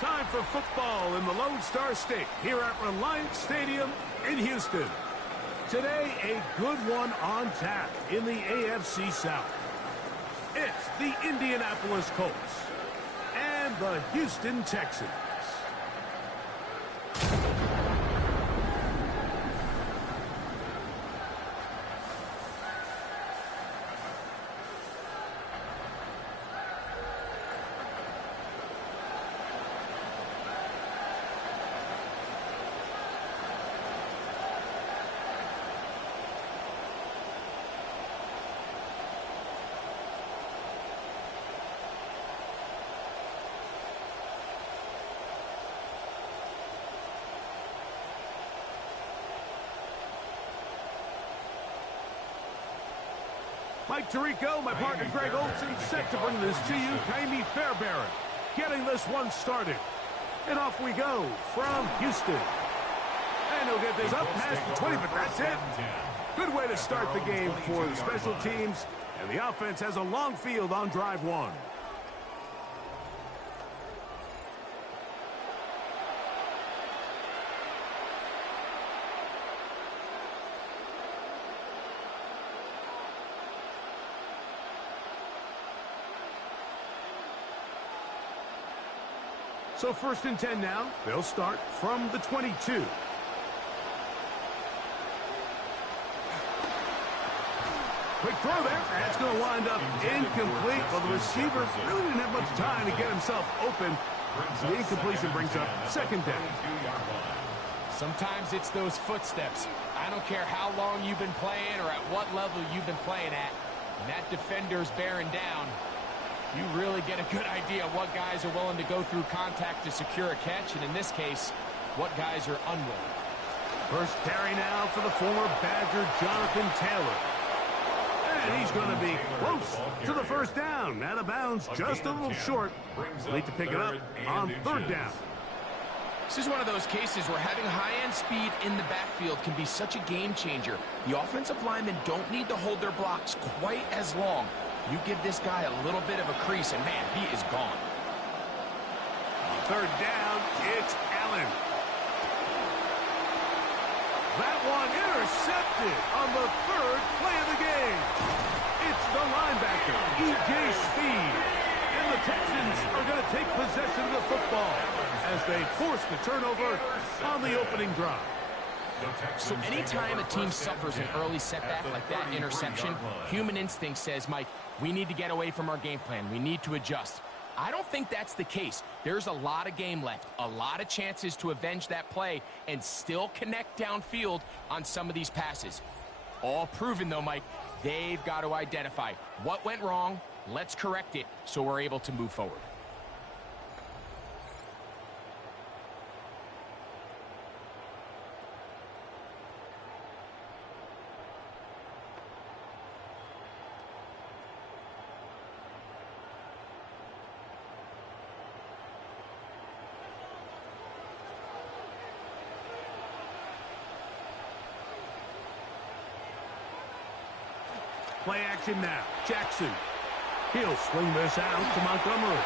Time for football in the Lone Star State here at Reliant Stadium in Houston. Today, a good one on tap in the AFC South. It's the Indianapolis Colts and the Houston Texans. Mike Tirico, my partner Greg Olsen, set to bring this to you. Kaimi Fairbairn getting this one started. And off we go from Houston. And he'll get this up past the 20, but that's it. Good way to start the game for the special teams. And the offense has a long field on drive one. So 1st and 10 now. They'll start from the 22. Quick throw there. That's going to wind up incomplete. Well, the receiver really didn't have much time to get himself open. So the incompletion brings up 2nd down. Sometimes it's those footsteps. I don't care how long you've been playing or at what level you've been playing at. When that defender's bearing down, you really get a good idea of what guys are willing to go through contact to secure a catch, and in this case, what guys are unwilling. First carry now for the former Badger, Jonathan Taylor. And he's going to be close to the 1st down. Out of bounds, just a little short. Late to pick it up on 3rd down. This is one of those cases where having high-end speed in the backfield can be such a game changer. The offensive linemen don't need to hold their blocks quite as long. You give this guy a little bit of a crease, and man, he is gone. On 3rd down, it's Allen. That one intercepted on the 3rd play of the game. It's the linebacker, E.J. Speed. And the Texans are going to take possession of the football as they force the turnover on the opening drive. So anytime a team suffers an early setback like that interception, human instinct says, Mike, we need to get away from our game plan. We need to adjust. I don't think that's the case. There's a lot of game left, a lot of chances to avenge that play and still connect downfield on some of these passes. All proven, though, Mike, they've got to identify what went wrong, let's correct it so we're able to move forward. Play action now. Jackson. He'll swing this out to Montgomery.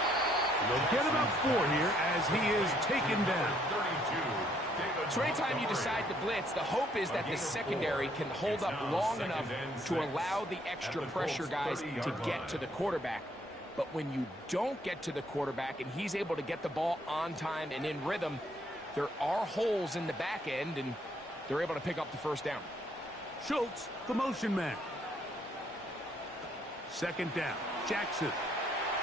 They'll get about 4 here as he is taken down. So anytime you decide to blitz, the hope is that the secondary can hold up long enough to allow the extra pressure guys to get to the quarterback. But when you don't get to the quarterback and he's able to get the ball on time and in rhythm, there are holes in the back end, and they're able to pick up the 1st down. Schultz, the motion man. Second down, Jackson.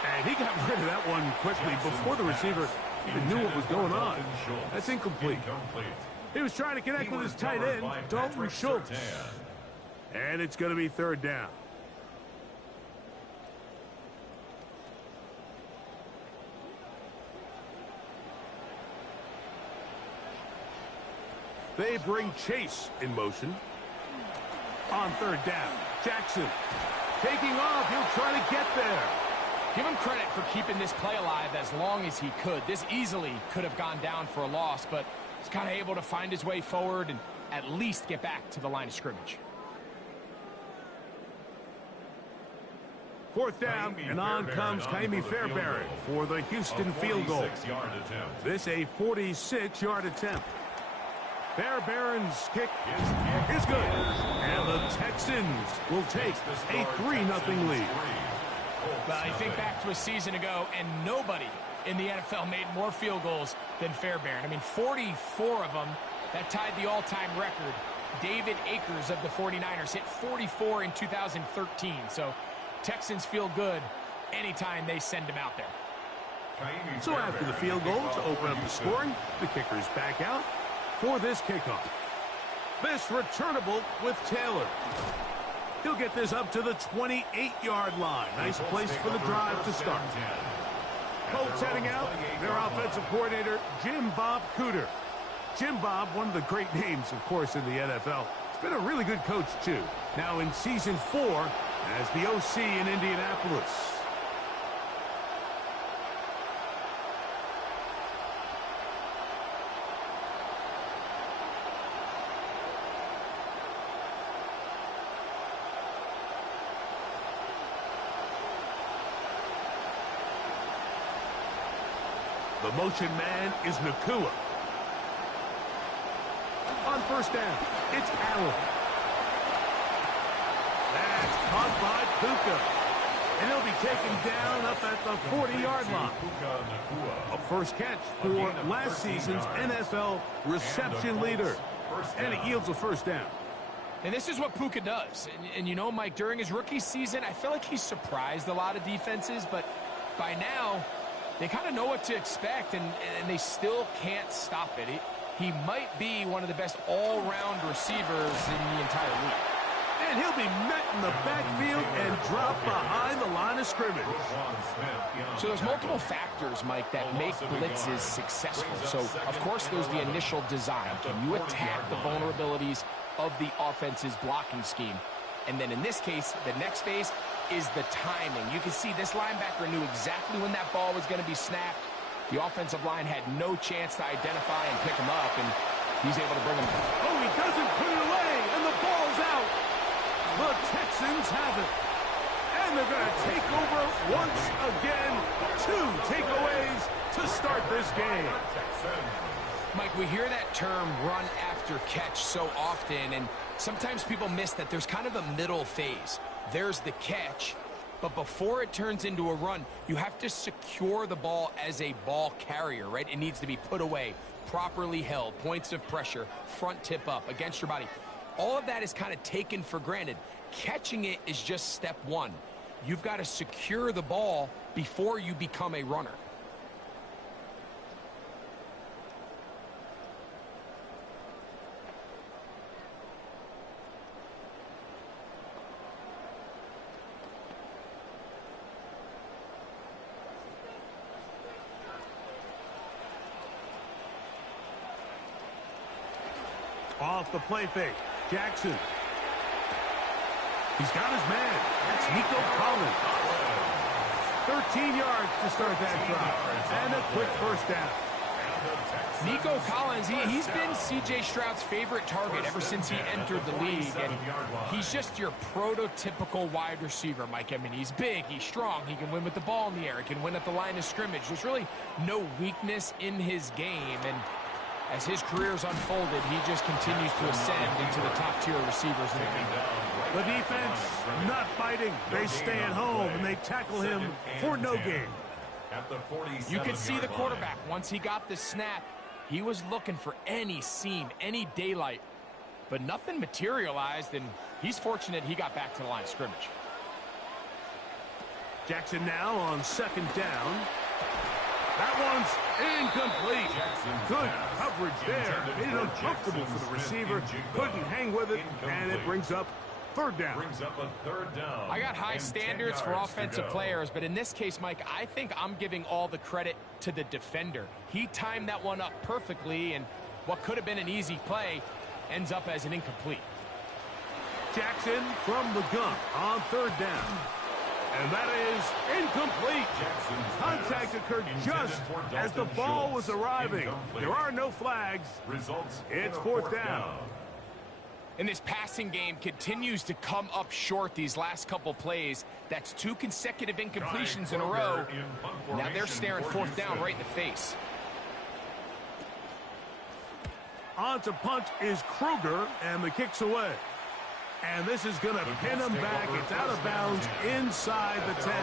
And he got rid of that one quickly before the receiver even knew what was going on. That's incomplete. He was trying to connect with his tight end, Dalton Schultz. And it's going to be third down. They bring Chase in motion. On third down, Jackson. Taking off, he'll try to get there. Give him credit for keeping this play alive as long as he could. This easily could have gone down for a loss, but he's kind of able to find his way forward and at least get back to the line of scrimmage. Fourth down, and on comes Ka'imi Fairbairn for the Houston field goal. This a 46-yard attempt. Fairbairn's kick is good. And the Texans will take a 3-0 lead. Well, you think back to a season ago, and nobody in the NFL made more field goals than Fairbairn. I mean, 44 of them. That tied the all-time record. David Akers of the 49ers hit 44 in 2013. So Texans feel good anytime they send him out there. So after the field goal to open up the scoring, the kicker's back out for this kickoff. This returnable with Taylor. He'll get this up to the 28-yard line. Nice place for the drive to start. Colts heading out, their offensive coordinator, Jim Bob Cooter. Jim Bob, one of the great names, of course, in the NFL. He's been a really good coach, too. Now in Season 4 as the OC in Indianapolis. The motion man is Nacua. On first down, it's Allen. That's caught by Puka. And he'll be taken down up at the 40-yard line. A first catch for last season's NFL reception leader. And it yields a first down. And this is what Puka does. And you know, Mike, during his rookie season, I feel like he's surprised a lot of defenses. But by now, they kind of know what to expect, and they still can't stop it. He might be one of the best all-round receivers in the entire league. And he'll be met in the backfield and dropped behind the line of scrimmage. So there's multiple factors, Mike, that make blitzes successful. So, of course, there's the initial design. Can you attack the vulnerabilities of the offense's blocking scheme? And then in this case, the next phase is the timing. You can see this linebacker knew exactly when that ball was going to be snapped. The offensive line had no chance to identify and pick him up, and he's able to bring him back. Oh, he doesn't put it away, and the ball's out. The Texans have it. And they're going to take over once again. 2 takeaways to start this game. Mike, we hear that term run after catch so often, and sometimes people miss that there's kind of a middle phase. There's the catch, but before it turns into a run, you have to secure the ball as a ball carrier, right? It needs to be put away, properly held, points of pressure, front tip up against your body. All of that is kind of taken for granted. Catching it is just step one. You've got to secure the ball before you become a runner. Off the play fake, Jackson. He's got his man. That's Nico Collins. 13 yards to start that drive. And a quick first down. Nico Collins, he's been C.J. Stroud's favorite target ever since he entered the league. And he's just your prototypical wide receiver, Mike. I mean, he's big, he's strong, he can win with the ball in the air, he can win at the line of scrimmage. There's really no weakness in his game. And as his career's unfolded, he just continues to ascend into the top-tier receivers in the league. The defense not fighting. They stay at home, and they tackle him for no gain. You could see the quarterback, once he got the snap, he was looking for any seam, any daylight but nothing materialized, and he's fortunate he got back to the line of scrimmage. Jackson now on second down. That one's incomplete. Good coverage there. Made it uncomfortable for the receiver. Couldn't hang with it, and it brings up third down. I got high standards for offensive players, but in this case, Mike, I think I'm giving all the credit to the defender. He timed that one up perfectly, and what could have been an easy play ends up as an incomplete. Jackson from the gun on third down. And that is incomplete. Contact occurred just as the ball was arriving. There are no flags. It's fourth down. And this passing game continues to come up short these last couple plays. That's 2 consecutive incompletions in a row. Now they're staring fourth down right in the face. On to punt is Kruger, and the kick's away. And this is going to pin him back. It's out of bounds inside the 10.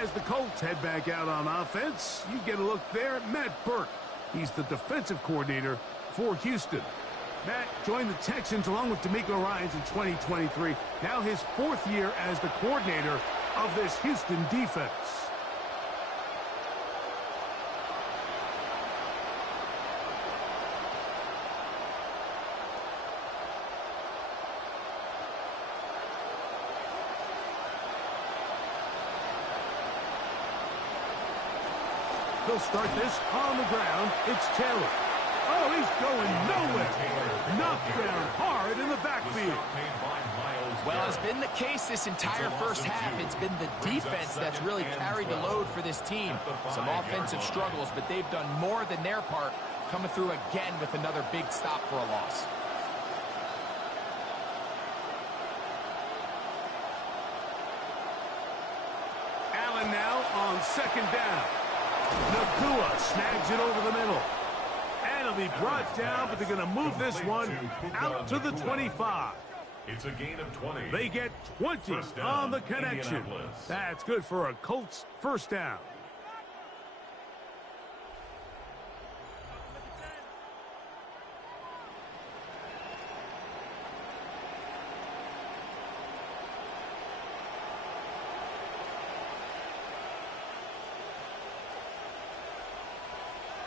As the Colts head back out on offense, you get a look there at Matt Burke. He's the defensive coordinator for Houston. Matt joined the Texans along with DeMeco Ryans in 2023. Now his 4th year as the coordinator of this Houston defense. They'll start this on the ground. It's Taylor. Oh, he's going nowhere. Knocked down hard in the backfield. Well, it's been the case this entire first half. It's been the defense that's really carried the load for this team. Some offensive struggles, but they've done more than their part, coming through again with another big stop for a loss. Allen now on second down. Nacua snags it over the middle. And it'll be brought down, but they're going to move this one out to the 25. It's a gain of 20. They get 20 on the connection. That's good for a Colts first down.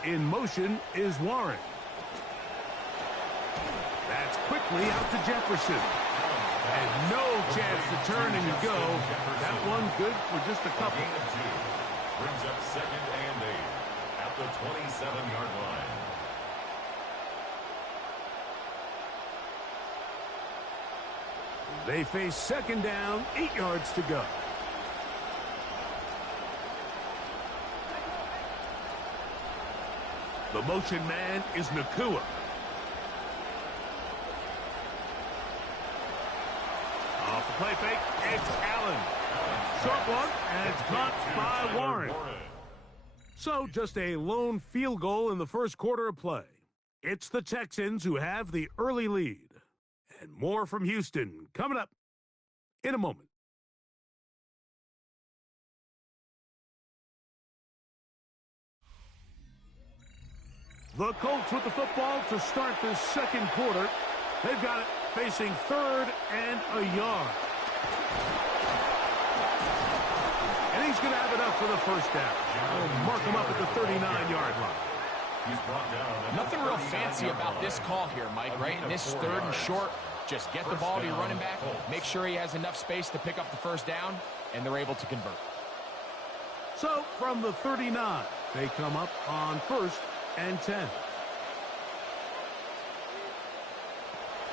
In motion is Warren. That's quickly out to Jefferson. And no chance to turn and go. That one good for just a couple. Brings up 2nd and 8 at the 27-yard line. They face second down, 8 yards to go. The motion man is Nacua. Off the play fake, it's Allen. Short one, and it's caught by Warren. So just a lone field goal in the first quarter of play. It's the Texans who have the early lead. And more from Houston coming up in a moment. The Colts with the football to start this second quarter. They've got it facing third and a yard. And he's going to have enough for the first down. We'll mark him up at the 39-yard line. Nothing real fancy about this call here, Mike, right? In this third and short, just get the ball to your running back, make sure he has enough space to pick up the first down, and they're able to convert. So from the 39, they come up on 1st and 10.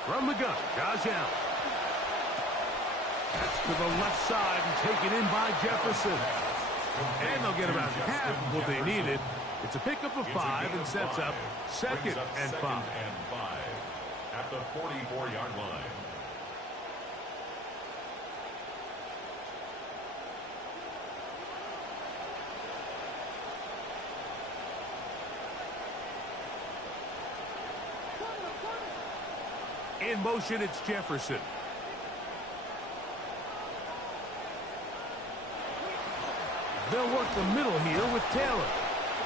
From the gun, Josh Allen. That's to the left side and taken in by Jefferson. And they'll get about half of what they needed. It's a pickup of 5 and sets up 2nd and 5. At the 44-yard line. In motion, it's Jefferson. They'll work the middle here with Taylor.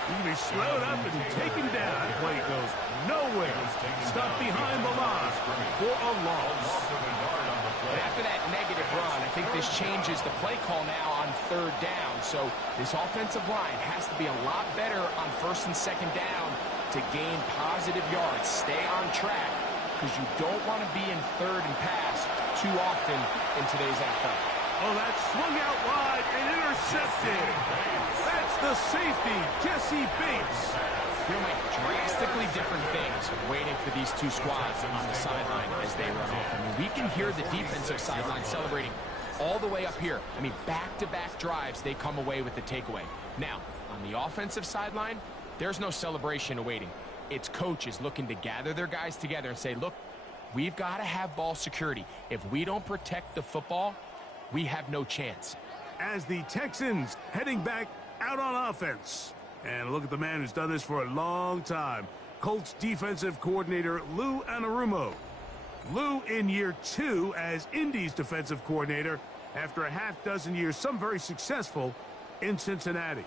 He can be slowed up and taken down. The play goes nowhere. Stuck behind the line for a loss. After that negative run, I think this changes the play call now on third down. So this offensive line has to be a lot better on first and second down to gain positive yards. Stay on track because you don't want to be in third and pass too often in today's NFL. Oh, that swung out wide and intercepted. That's the safety, Jesse Bates. You know, Mike, drastically different things waiting for these two squads on the sideline as they run off. I mean, we can hear the defensive sideline celebrating all the way up here. I mean, back-to-back drives, they come away with the takeaway. Now, on the offensive sideline, there's no celebration awaiting. It's coaches looking to gather their guys together and say, look, we've got to have ball security. If we don't protect the football, we have no chance. As the Texans heading back out on offense. And look at the man who's done this for a long time. Colts defensive coordinator Lou Anarumo. Lou in year 2 as Indy's defensive coordinator after a half-dozen years, some very successful, in Cincinnati.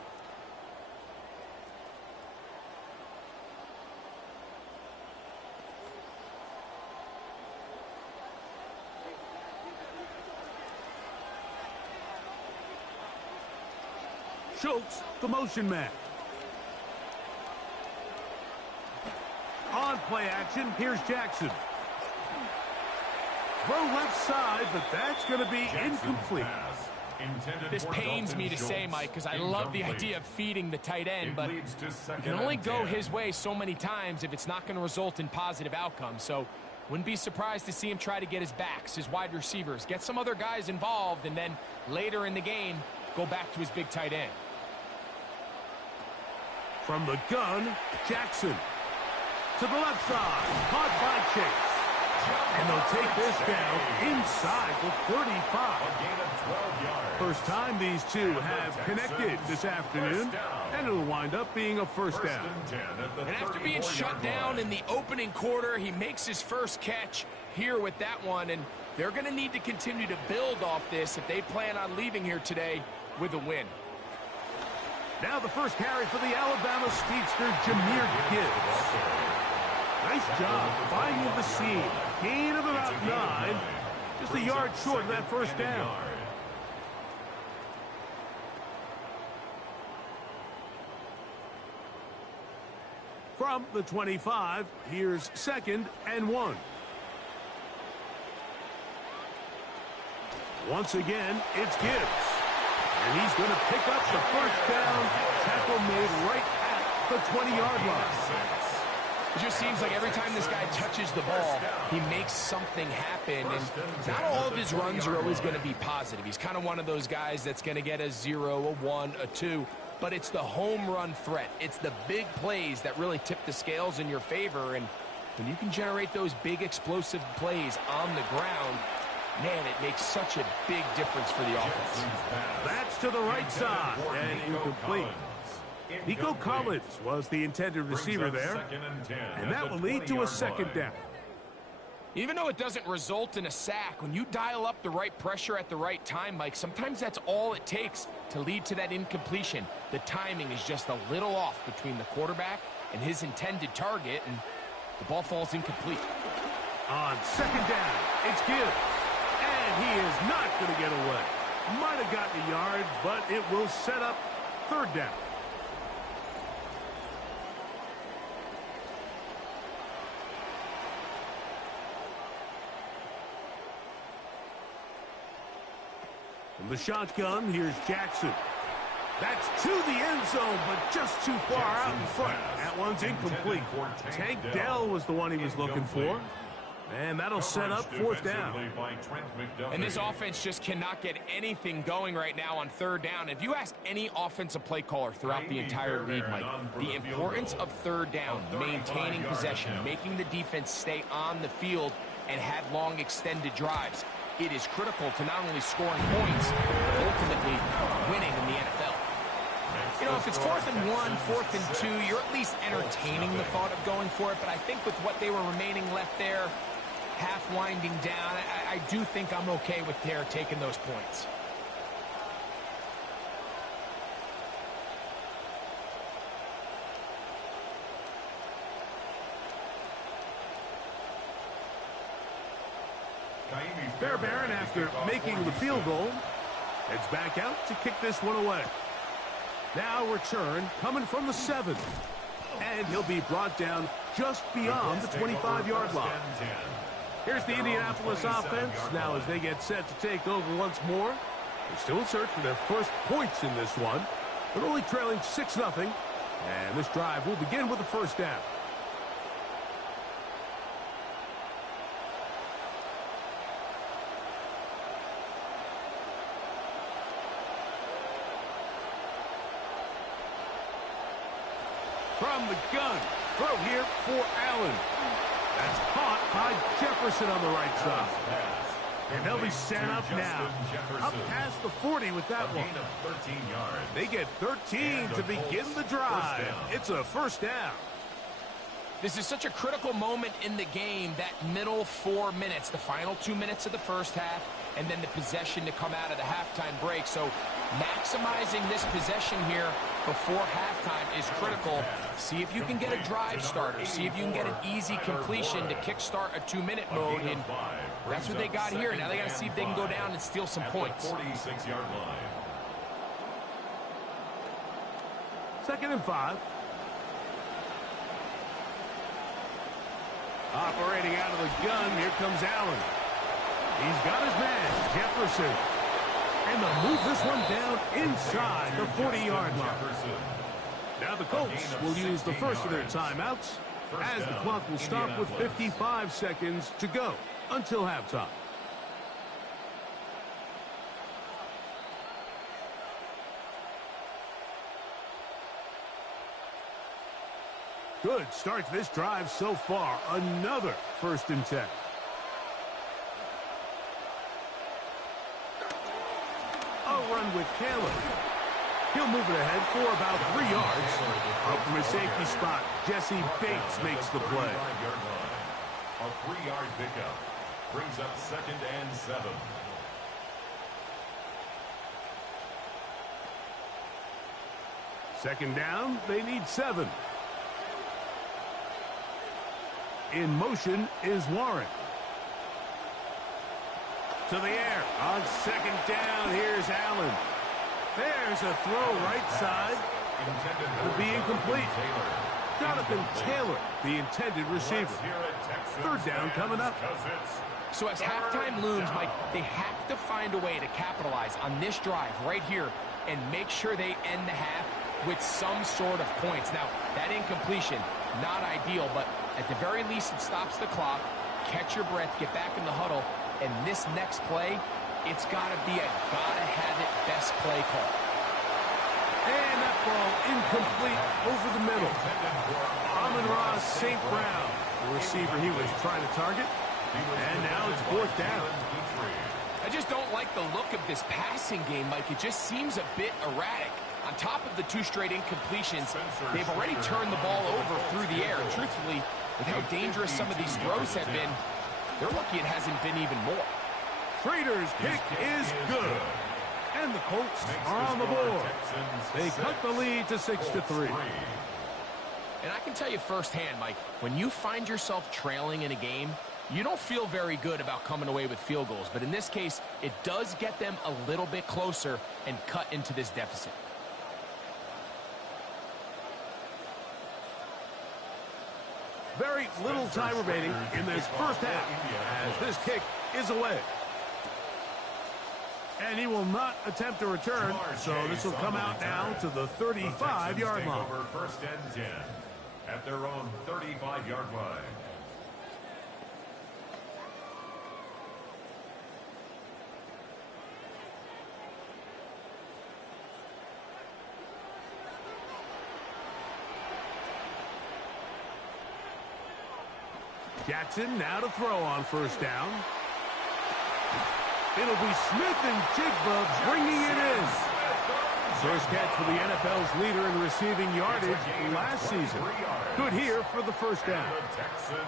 Schultz, the motion man. On play action, here's Jackson. Throw left side, but that's going to be incomplete. This pains me to say, Mike, because I love the idea of feeding the tight end, but you can only go his way so many times if it's not going to result in positive outcomes. So wouldn't be surprised to see him try to get his backs, his wide receivers, get some other guys involved, and then later in the game, go back to his big tight end. From the gun, Jackson. To the left side, caught by Chase. And they'll take this down inside the 35. First time these two have connected this afternoon, and it'll wind up being a first down. And after being shut down in the opening quarter, he makes his first catch here with that one, and they're going to need to continue to build off this if they plan on leaving here today with a win. Now the first carry for the Alabama speedster, Jahmyr Gibbs. Nice job finding the seam. Gain of about 9. Just a yard short of that first down. From the 25, here's 2nd and 1. Once again, it's Gibbs. And he's going to pick up the first down. Tackle made right at the 20-yard line. It just seems like every time this guy touches the ball, he makes something happen. And not all of his runs are always going to be positive. He's kind of one of those guys that's going to get a 0, a 1, a 2. But it's the home run threat. It's the big plays that really tip the scales in your favor. And when you can generate those big explosive plays on the ground, man, it makes such a big difference for the offense. That's to the right side and incomplete. Nico Collins was the intended receiver there, and that will lead to a second down. Even though it doesn't result in a sack, when you dial up the right pressure at the right time, Mike, sometimes that's all it takes to lead to that incompletion. The timing is just a little off between the quarterback and his intended target, and the ball falls incomplete. On second down, it's Gibbs. And he is not going to get away. Might have gotten a yard, but it will set up third down. From the shotgun, here's Jackson. That's to the end zone, but just too far out in front. That one's incomplete. Tank Dell was the one he was looking for. And that'll set up fourth down. And this offense just cannot get anything going right now on third down. If you ask any offensive play caller throughout the entire league, Mike, the importance of third down, maintaining possession, making the defense stay on the field, and have long extended drives, it is critical to not only scoring points, but ultimately winning in the NFL. You know, if it's 4th and 1, 4th and 2, you're at least entertaining the thought of going for it. But I think with what they were remaining left there, half winding down, I do think I'm okay with their taking those points. Fairbairn, after making the field goal, heads back out to kick this one away. Now return coming from the 7. And he'll be brought down just beyond the 25-yard line. Here's the Indianapolis offense. Now as they get set to take over once more, they're still in search for their first points in this one. They're only trailing 6-0. And this drive will begin with the first down. From the gun, throw here for Allen. That's caught by Jefferson on the right side. And they'll be set up now. Up past the 40 with that one. They get 13 to begin the drive. It's a first down. This is such a critical moment in the game, that middle 4 minutes, the final 2 minutes of the first half, and then the possession to come out of the halftime break. So maximizing this possession here before halftime is critical. See if you can get a drive starter. See if you can get an easy completion to kickstart a 2-minute mode. And that's what they got here. Now they got to see if they can go down and steal some points. 46-yard line. 2nd and 5. Operating out of the gun, here comes Allen. He's got his man, Jefferson. And they'll move this one down inside the 40-yard line. Now the Colts will use the first of their timeouts as the clock will stop with 55 seconds to go until halftime. Good start to this drive so far. Another 1st and 10. A run with Caleb. He'll move it ahead for about 3 yards. Up from his safety spot, Jesse Bates makes the play. A 3-yard pickup brings up 2nd and 7. Second down, they need 7. In motion is Warren. To the air. On 2nd down, here's Allen. There's a throw right side. Will be incomplete. Jonathan Taylor, the intended receiver. 3rd down coming up. So as halftime looms, Mike, they have to find a way to capitalize on this drive right here and make sure they end the half with some sort of points. Now, that incompletion, not ideal, but at the very least it stops the clock. Catch your breath, get back in the huddle, and this next play, it's got to be a gotta-have-it best play call. And that ball incomplete over the middle. Amon-Ra St. Brown, the receiver he was trying to target. And now it's 4th down. I just don't like the look of this passing game, Mike. It just seems a bit erratic. On top of the 2 straight incompletions, they've already turned the ball over through the air. And truthfully, with how dangerous some of these throws have been, they're lucky it hasn't been even more. Schrader's kick is good. And the Colts are on the board. They cut the lead to 6-3. And I can tell you firsthand, Mike, when you find yourself trailing in a game, you don't feel very good about coming away with field goals. But in this case, it does get them a little bit closer and cut into this deficit. Very little time remaining in this first half as this kick is away. And he will not attempt to return, so this will come out now to the 35-yard line. 1st and 10 at their own 35-yard line. Jackson now to throw on 1st down. It'll be Smith and Jigba bringing it in. First catch for the NFL's leader in receiving yardage last season. Good here for the 1st down.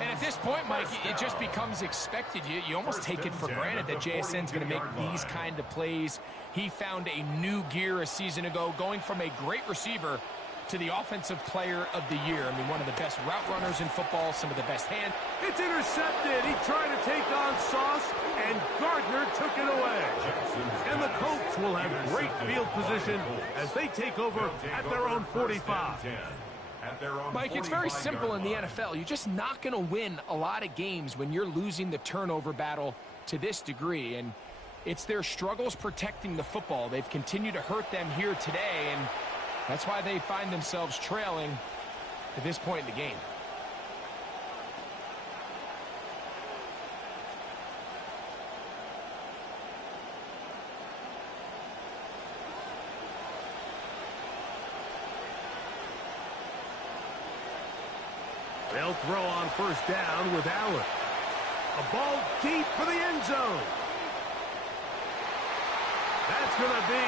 And at this point, Mike, it just becomes expected. You almost take it for granted that JSN's going to make these kind of plays. He found a new gear a season ago, going from a great receiver to the Offensive Player of the Year. I mean, one of the best route runners in football, some of the best hands. It's intercepted. He tried to take on Sauce, and Gardner took it away. And the Colts will have great field position as they take over at their own 45. Mike, it's very simple in the NFL. You're just not going to win a lot of games when you're losing the turnover battle to this degree. And it's their struggles protecting the football. They've continued to hurt them here today, and that's why they find themselves trailing at this point in the game. They'll throw on first down with Allen. A ball deep for the end zone. That's going to be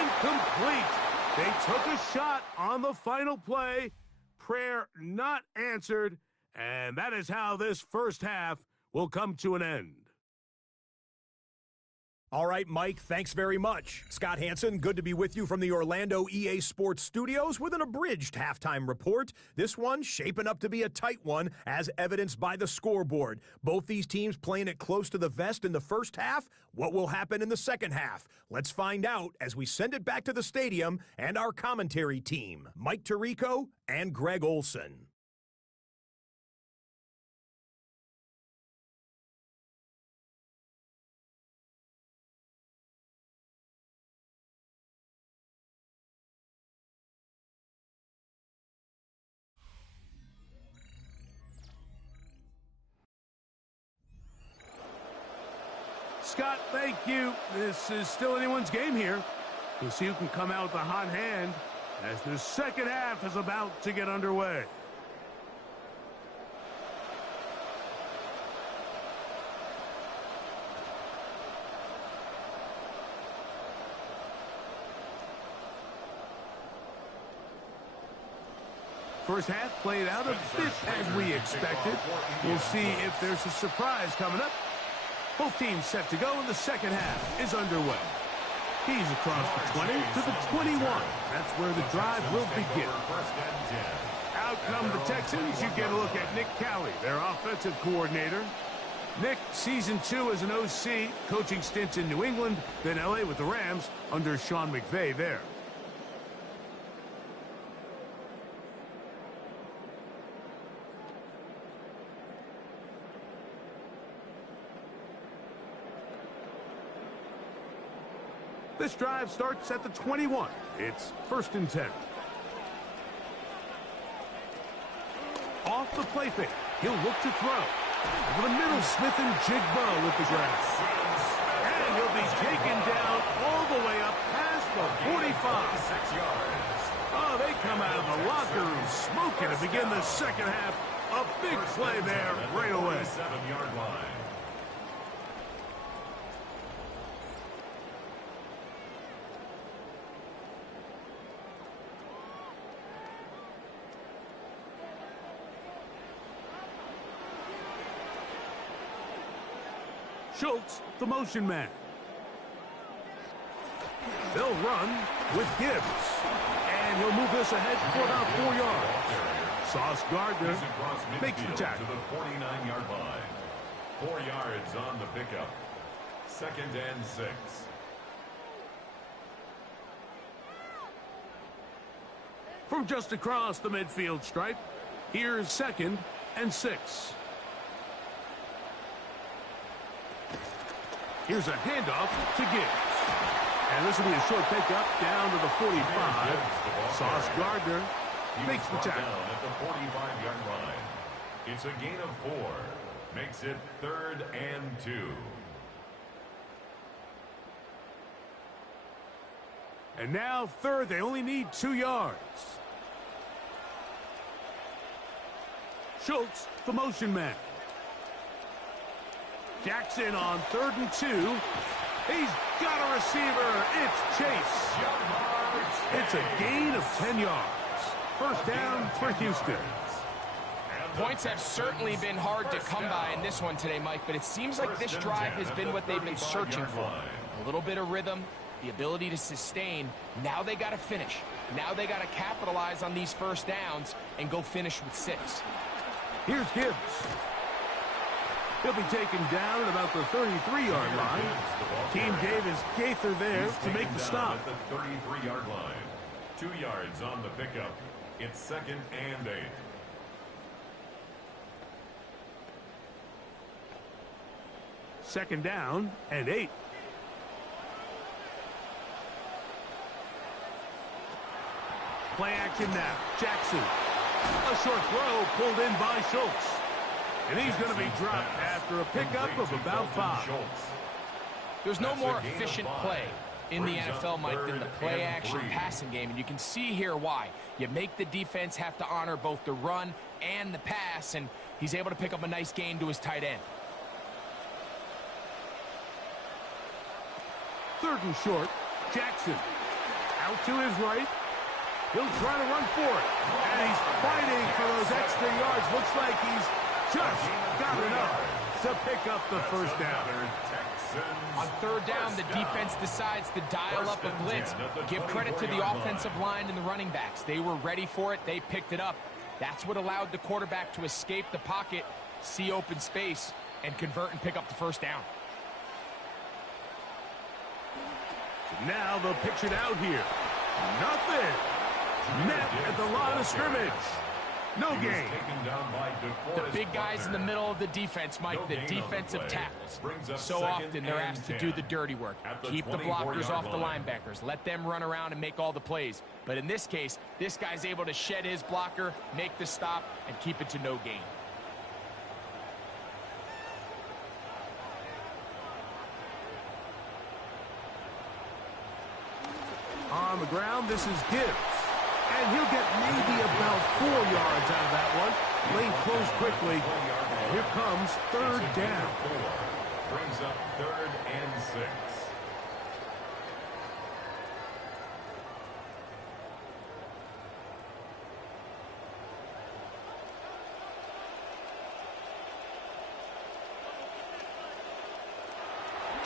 incomplete. They took a shot on the final play. Prayer not answered. And that is how this first half will come to an end. All right, Mike, thanks very much. Scott Hanson, good to be with you from the Orlando EA Sports Studios with an abridged halftime report. This one shaping up to be a tight one, as evidenced by the scoreboard. Both these teams playing it close to the vest in the first half. What will happen in the second half? Let's find out as we send it back to the stadium and our commentary team, Mike Tirico and Greg Olson. Scott, thank you. This is still anyone's game here. We'll see who can come out with a hot hand as the second half is about to get underway. First half played out a bit as we expected. We'll see if there's a surprise coming up. Both teams set to go, and the second half is underway. He's across the 20 to the 21. That's where the drive will begin. Out come the Texans. You get a look at Nick Cowley, their offensive coordinator. Nick, season 2 as an OC, coaching stints in New England, then LA with the Rams under Sean McVay there. This drive starts at the 21. It's 1st and 10. Off the play fake. He'll look to throw. Over the middle, Smith and Jigbo with the grab. And he'll be taken down all the way up past the 45. Oh, they come out of the locker room smoking to begin the second half. A big play there right away. 7-yard line. Schultz, the motion man. They'll run with Gibbs. And he'll move this ahead for about 4 yards. Sauce Gardner makes the tackle. To the 49-yard line. 4 yards on the pickup. 2nd and 6. From just across the midfield stripe, here's 2nd and 6. Here's a handoff to Gibbs. And this will be a short pickup down to the 45. Sauce Gardner makes the tackle. Down at the 45-yard line. It's a gain of 4. Makes it 3rd and 2. And now 3rd, they only need 2 yards. Schultz, the motion man. Jackson on 3rd and 2. He's got a receiver. It's Chase. It's a gain of 10 yards. First down for Houston. Points have certainly been hard to come by in this one today, Mike, but it seems like this drive has been what they've been searching for. A little bit of rhythm, the ability to sustain. Now they got to finish. Now they got to capitalize on these first downs and go finish with 6. Here's Gibbs. He'll be taken down at about the 33-yard line. Team Davis Gaither there to make the stop. At the 33-yard line. 2 yards on the pickup. It's 2nd and 8. Second down and 8. Play action now. Jackson. A short throw pulled in by Schultz. And he's going to be dropped after a pickup of about 5. There's no more efficient play in the NFL, Mike, than the play-action passing game. And you can see here why. You make the defense have to honor both the run and the pass, and he's able to pick up a nice gain to his tight end. 3rd and short. Jackson. Out to his right. He'll try to run for it. And he's fighting for those extra yards. Looks like he's just got enough to pick up the first down. On 3rd down, the defense decides to dial up a blitz. Give credit to the offensive line and the running backs. They were ready for it. They picked it up. That's what allowed the quarterback to escape the pocket, see open space, and convert and pick up the first down. Now they'll pitch it out here. Nothing. Net at the line of scrimmage. No gain. The big guys in the middle of the defense, Mike, the defensive tackles. So often they're asked to do the dirty work. Keep the blockers off the linebackers. Let them run around and make all the plays. But in this case, this guy's able to shed his blocker, make the stop, and keep it to no gain. On the ground, this is Gibbs. And he'll get maybe about 4 yards out of that one. Lane closed quickly. Here comes 3rd down. Brings up 3rd and 6.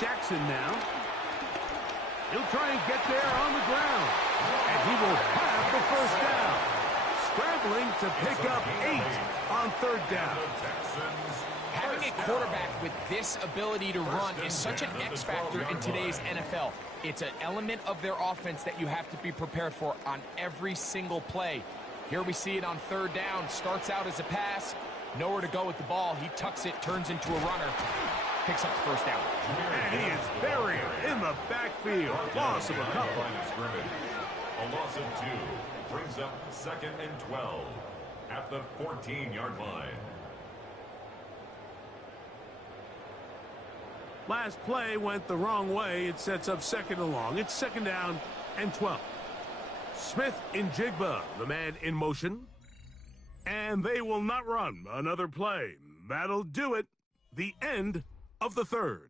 Jackson now. He'll try and get there on the ground. And he will have the first down. Scrambling to pick up 8 on 3rd down. Having a quarterback with this ability to run is such an X factor in today's NFL. It's an element of their offense that you have to be prepared for on every single play. Here we see it on 3rd down. Starts out as a pass. Nowhere to go with the ball. He tucks it, turns into a runner. Picks up the first down. And he is buried in the backfield. Loss of a couple. A loss of 2 brings up 2nd and 12 at the 14-yard line. Last play went the wrong way. It sets up 2nd and long. It's 2nd down and 12. Smith and Jigba, the man in motion. And they will not run another play. That'll do it. The end of the 3rd.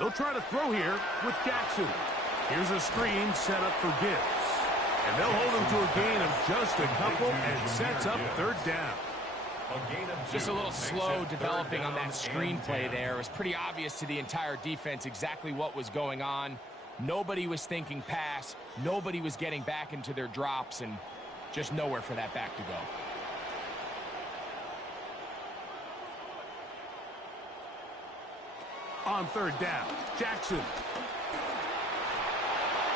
They'll try to throw here with Jackson. Here's a screen set up for Gibbs. And they'll hold him to a gain of just a couple and sets up 3rd down. Just a little slow developing on that screenplay there. It was pretty obvious to the entire defense exactly what was going on. Nobody was thinking pass. Nobody was getting back into their drops, and just nowhere for that back to go. On 3rd down, Jackson.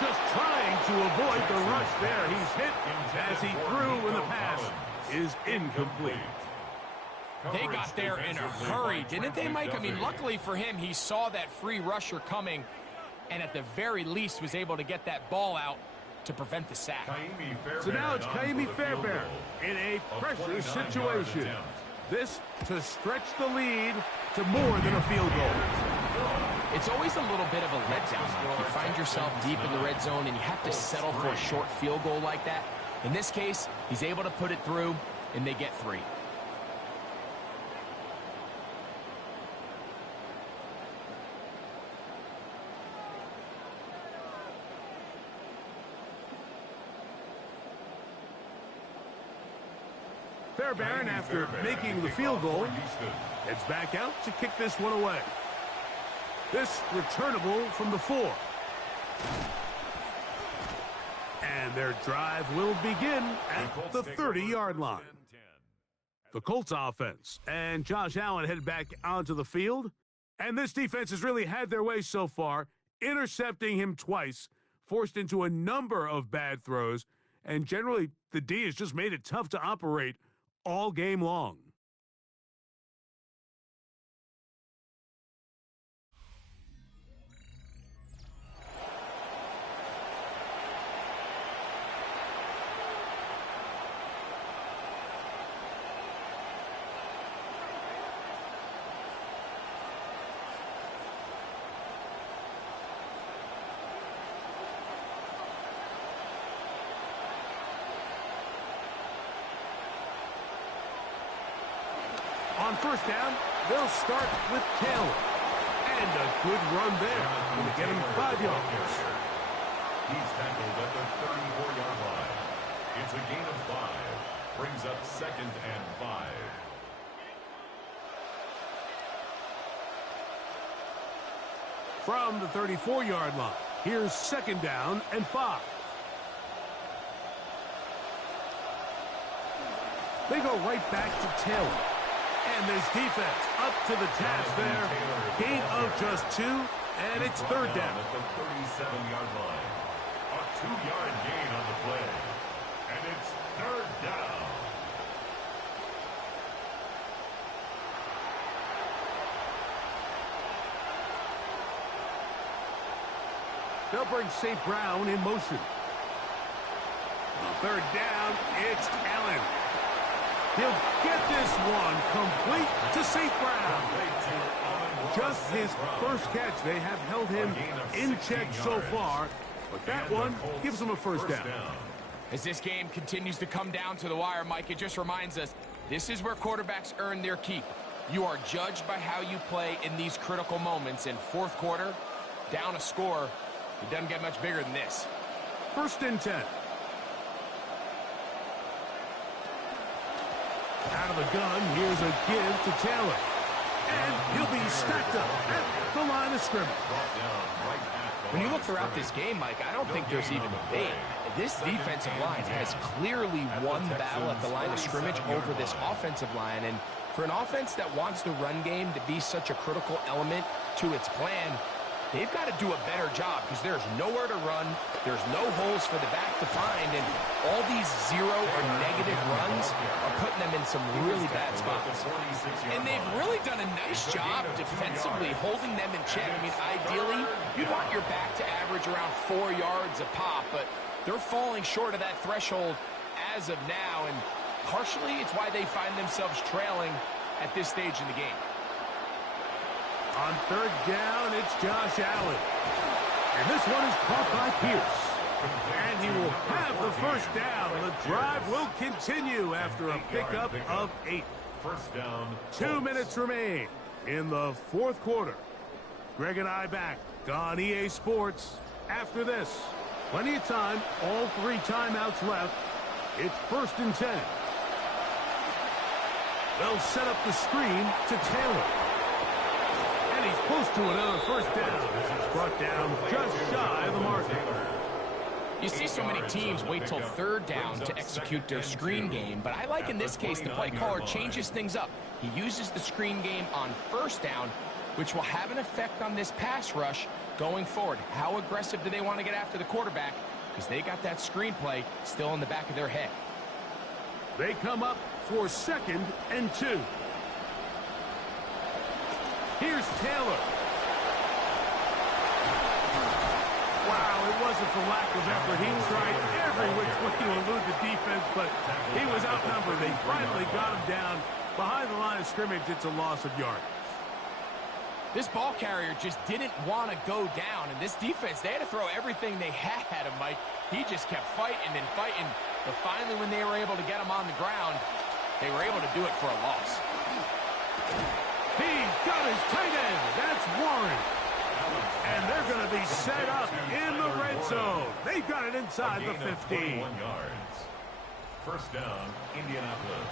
Just trying to avoid the rush there. He's hit as he threw, and the pass is incomplete. They got there in a hurry, didn't they, Mike? I mean, luckily for him, he saw that free rusher coming, and at the very least was able to get that ball out to prevent the sack. So now it's Kaimi Fairbairn in a pressure situation. This to stretch the lead to more than a field goal. It's always a little bit of a letdown. You find yourself deep in the red zone and you have to settle for a short field goal like that. In this case, he's able to put it through, and they get 3. Fairbairn, after making the field goal, heads back out to kick this one away. This returnable from the 4. And their drive will begin at the 30-yard line. The Colts offense and Josh Allen head back onto the field. And this defense has really had their way so far, intercepting him twice, forced into a number of bad throws, and generally the D has just made it tough to operate all game long. On first down, they'll start with Taylor. And a good run there. Going to get him 5 yards. He's tackled at the 34-yard line. It's a gain of 5. Brings up 2nd and 5. From the 34-yard line, here's 2nd down and 5. They go right back to Taylor. And this defense up to the task there. Gain of just 2, and it's 3rd down. At the 37-yard line. A 2-yard gain on the play. And it's 3rd down. They'll bring St. Brown in motion. On 3rd down, it's Allen. He'll get this one complete to St. Brown. Just his first catch. They have held him in check so far, but that one gives him a first down. As this game continues to come down to the wire, Mike, it just reminds us, this is where quarterbacks earn their keep. You are judged by how you play in these critical moments. In 4th quarter, down a score, it doesn't get much bigger than this. 1st and 10. Out of the gun, here's a give to Taylor. And he'll be stacked up at the line of scrimmage. When you look throughout this game, Mike, I don't think there's even a debate. This defensive line has clearly won the battle at the line of scrimmage over this offensive line. And for an offense that wants the run game to be such a critical element to its plan, they've got to do a better job because there's nowhere to run. There's no holes for the back to find. And all these 0 or negative runs are putting them in some really bad spots. And they've really done a nice job defensively holding them in check. I mean, ideally, you'd want your back to average around 4 yards a pop, but they're falling short of that threshold as of now. And partially, it's why they find themselves trailing at this stage in the game. On 3rd down, it's Josh Allen. And this one is caught by Pierce. And he will have the first down. The drive will continue after a pickup of 8. First down. 2 minutes remain in the 4th quarter. Greg and I back on EA Sports after this. Plenty of time, all 3 timeouts left. It's 1st and 10. They'll set up the screen to Taylor. And he's close to another first down. He's brought down just shy of the marker. You see so many teams wait till 3rd down to execute their screen game, but I like in this case the play caller changes things up. He uses the screen game on 1st down, which will have an effect on this pass rush going forward. How aggressive do they want to get after the quarterback? Because they got that screen play still in the back of their head. They come up for 2nd and 2. Here's Taylor. Wow, it wasn't for lack of effort. He tried wondering which way to elude the defense, but he was outnumbered. They finally got him down behind the line of scrimmage. It's a loss of yards. This ball carrier just didn't want to go down, and this defense, they had to throw everything they had at him, Mike. He just kept fighting and fighting, but finally when they were able to get him on the ground, they were able to do it for a loss. He's got his tight end. That's Warren. And they're going to be set up in the red zone. They've got it inside the 15. Yards. First down, Indianapolis.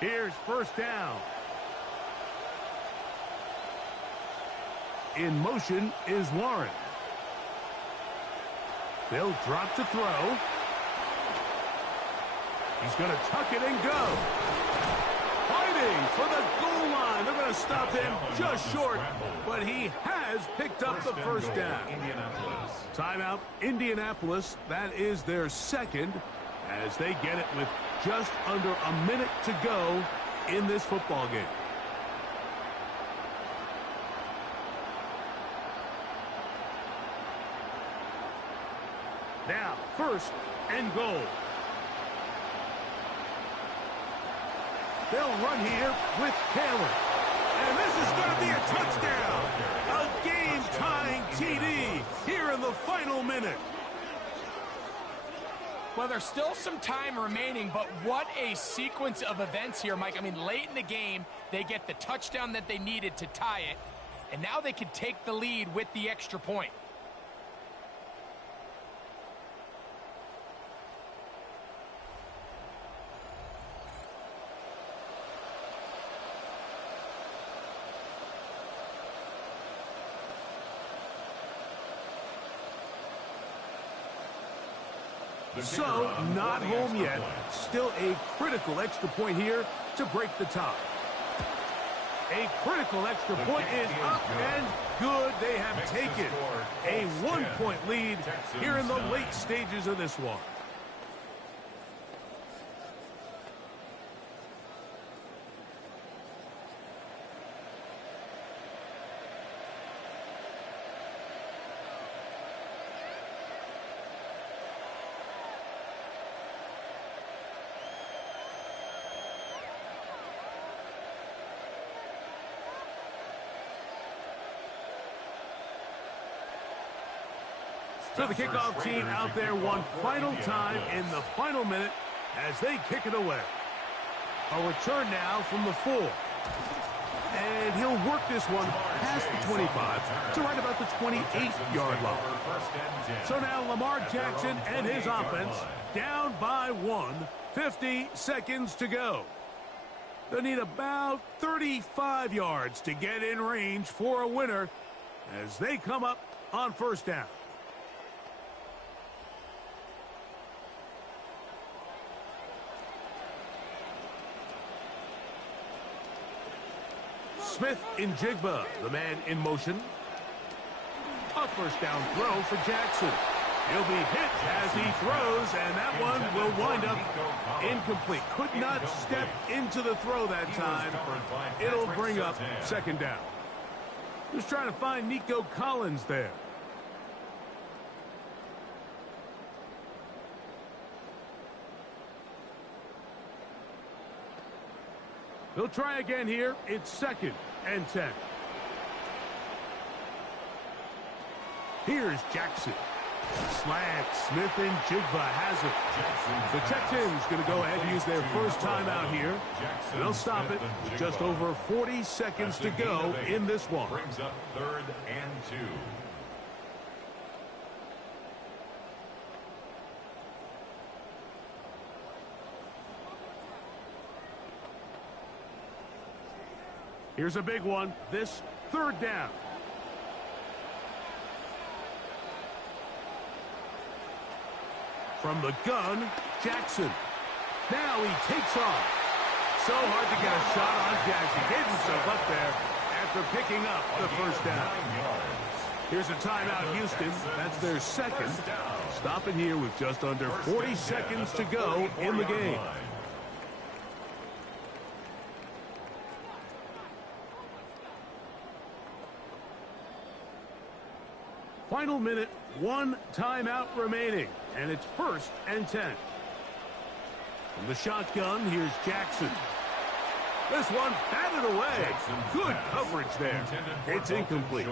Here's first down. In motion is Warren. They'll drop to throw. He's going to tuck it and go. Fighting for the goal line. They're going to stop him just short, but he has picked up the first down. Timeout, Indianapolis. That is their second as they get it with just under a minute to go in this football game. Now, first and goal. They'll run here with Taylor. And this is going to be a touchdown. A game-tying TD here in the final minute. Well, there's still some time remaining, but what a sequence of events here, Mike. I mean, late in the game, they get the touchdown that they needed to tie it, and now they can take the lead with the extra point. So, not home yet. Still a critical extra point here to break the tie. A critical extra point is up and good. They have taken a 1-point lead here in the late stages of this one. So the kickoff team out there one final time in the final minute as they kick it away. A return now from the 4. And he'll work this one past the 25 to right about the 28-yard line. So now Lamar Jackson and his offense down by 1, 50 seconds to go. They'll need about 35 yards to get in range for a winner as they come up on first down. Smith-Njigba, the man in motion. A first down throw for Jackson. He'll be hit as he throws, and that one will wind up incomplete. Could not step into the throw that time. It'll bring up second down. Just trying to find Nico Collins there. They'll try again here. It's second and 10. Here's Jackson. Slant. Smith-Njigba has it. The Texans going to go ahead and use their first timeout here. They'll stop it with just over 40 seconds to go in this one. Brings up third and 2. Here's a big one. This third down. From the gun, Jackson. Now he takes off. So hard to get a shot on Jackson. Gave himself up there after picking up the first down. Here's a timeout, Houston. That's their second. Stopping here with just under 40 seconds to go in the game. Final minute, 1 timeout remaining, and it's 1st and 10. From the shotgun, here's Jackson. This one batted away. Good coverage there. It's incomplete.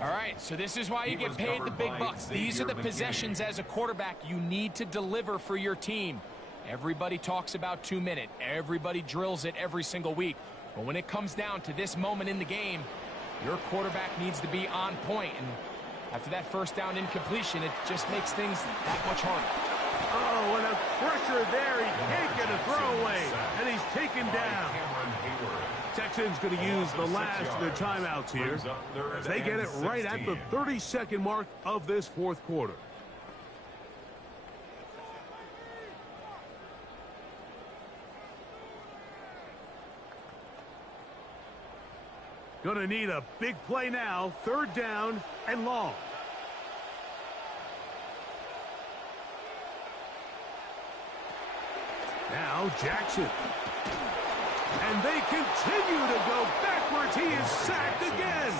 All right, so this is why you get paid the big bucks. These are the possessions as a quarterback you need to deliver for your team. Everybody talks about 2-minute. Everybody drills it every single week. But when it comes down to this moment in the game, your quarterback needs to be on point. And after that first down incompletion, it just makes things that much harder. Oh, and a pressure there. He can't get a throwaway, and he's taken down. Texans going to use the last of their timeouts here as they get it right at the 30-second mark of this fourth quarter. Going to need a big play now. 3rd down and long. Now Jackson. And they continue to go backwards. He is sacked again.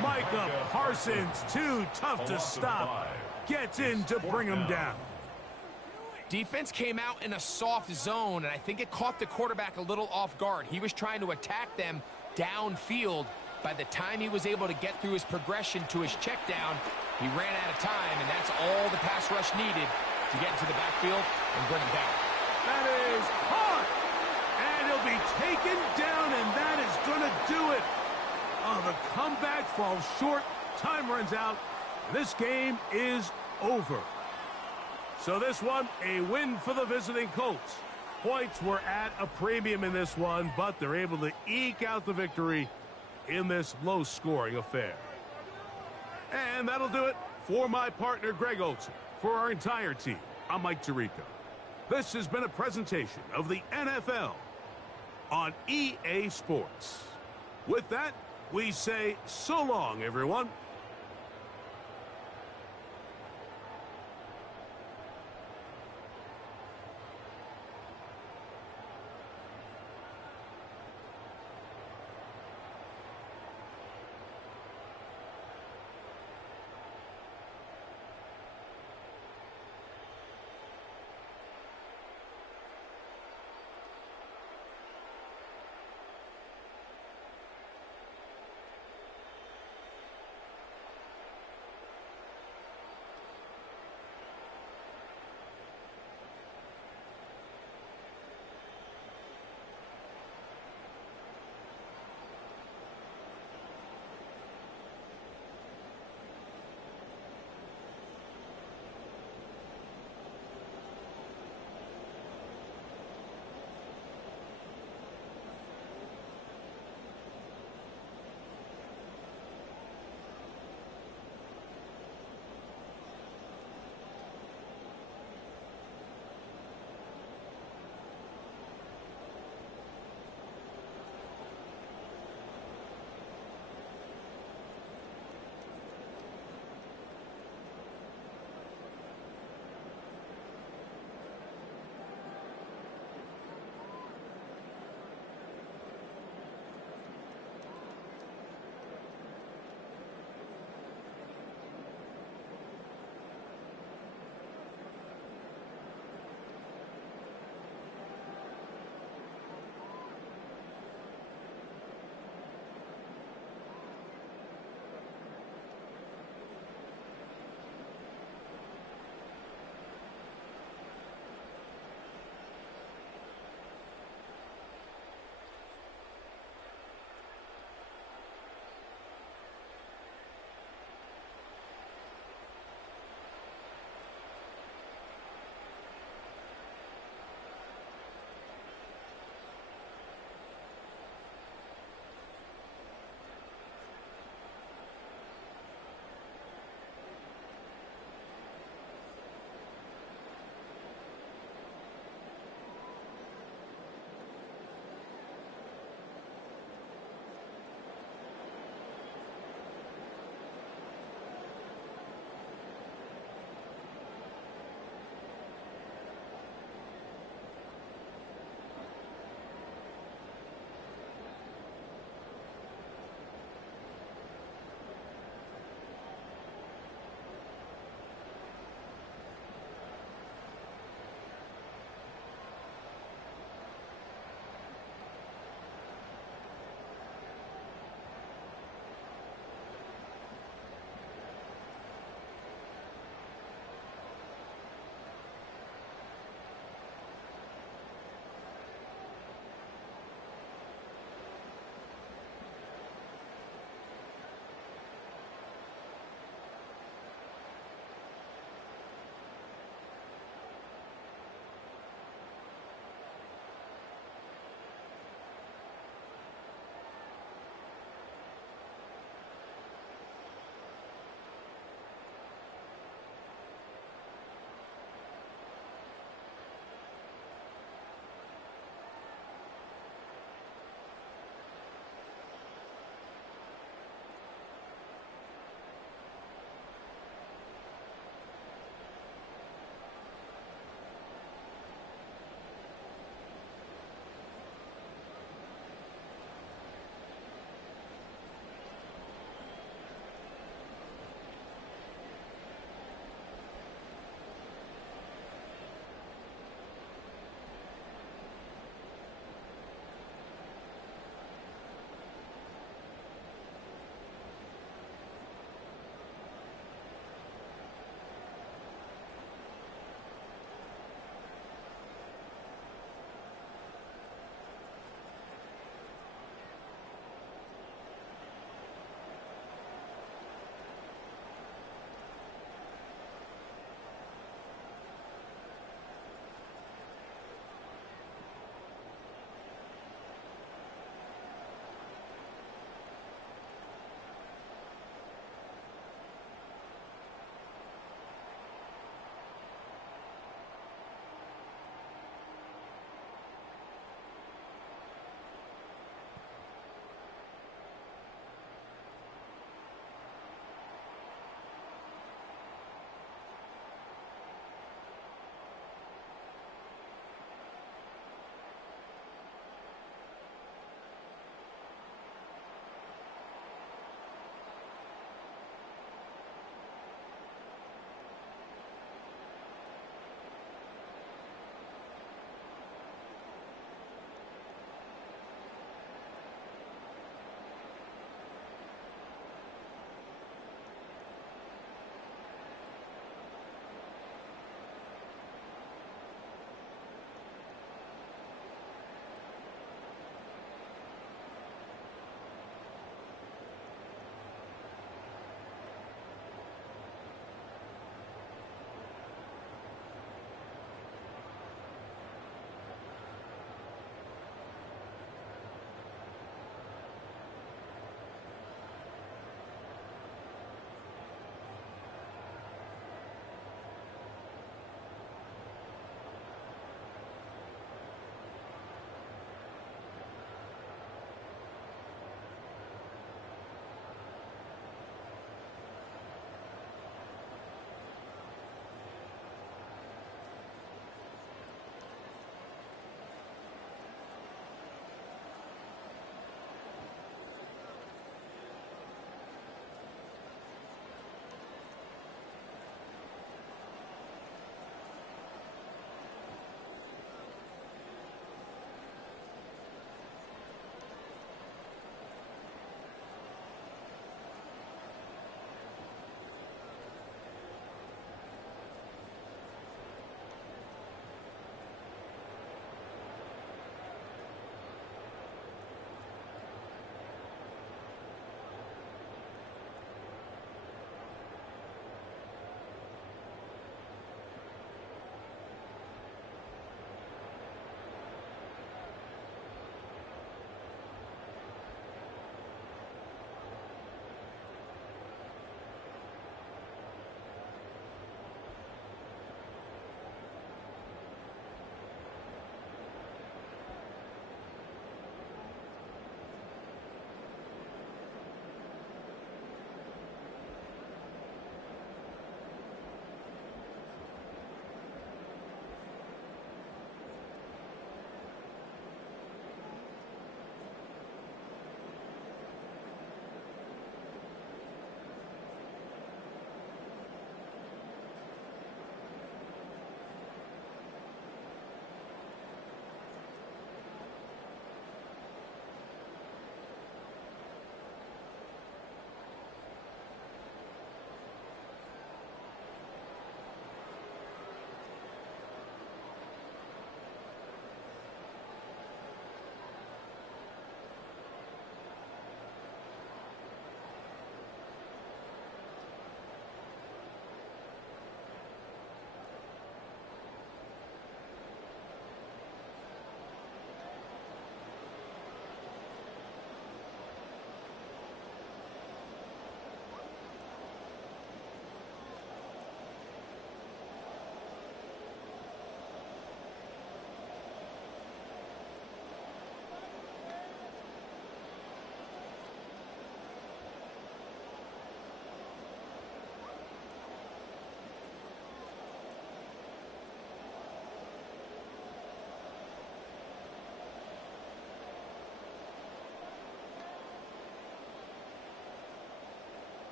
Micah Parsons, too tough to stop, gets in to bring him down. Defense came out in a soft zone, and I think it caught the quarterback a little off guard. He was trying to attack them downfield. By the time he was able to get through his progression to his check down, he ran out of time, and that's all the pass rush needed to get into the backfield and bring him down. That is hard. And he'll be taken down, and that is going to do it. Oh, the comeback falls short. Time runs out. This game is over. So this one, a win for the visiting Colts. Points were at a premium in this one, but they're able to eke out the victory in this low-scoring affair. And that'll do it for my partner, Greg Olsen. For our entire team, I'm Mike Tirico. This has been a presentation of the NFL on EA Sports. With that, we say so long, everyone.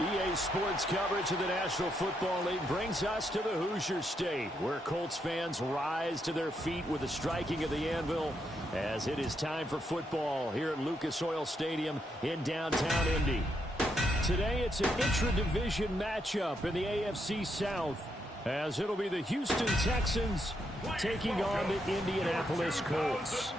EA Sports coverage of the National Football League brings us to the Hoosier State, where Colts fans rise to their feet with the striking of the anvil as it is time for football here at Lucas Oil Stadium in downtown Indy. Today it's an intra-division matchup in the AFC South, as it'll be the Houston Texans taking on the Indianapolis Colts.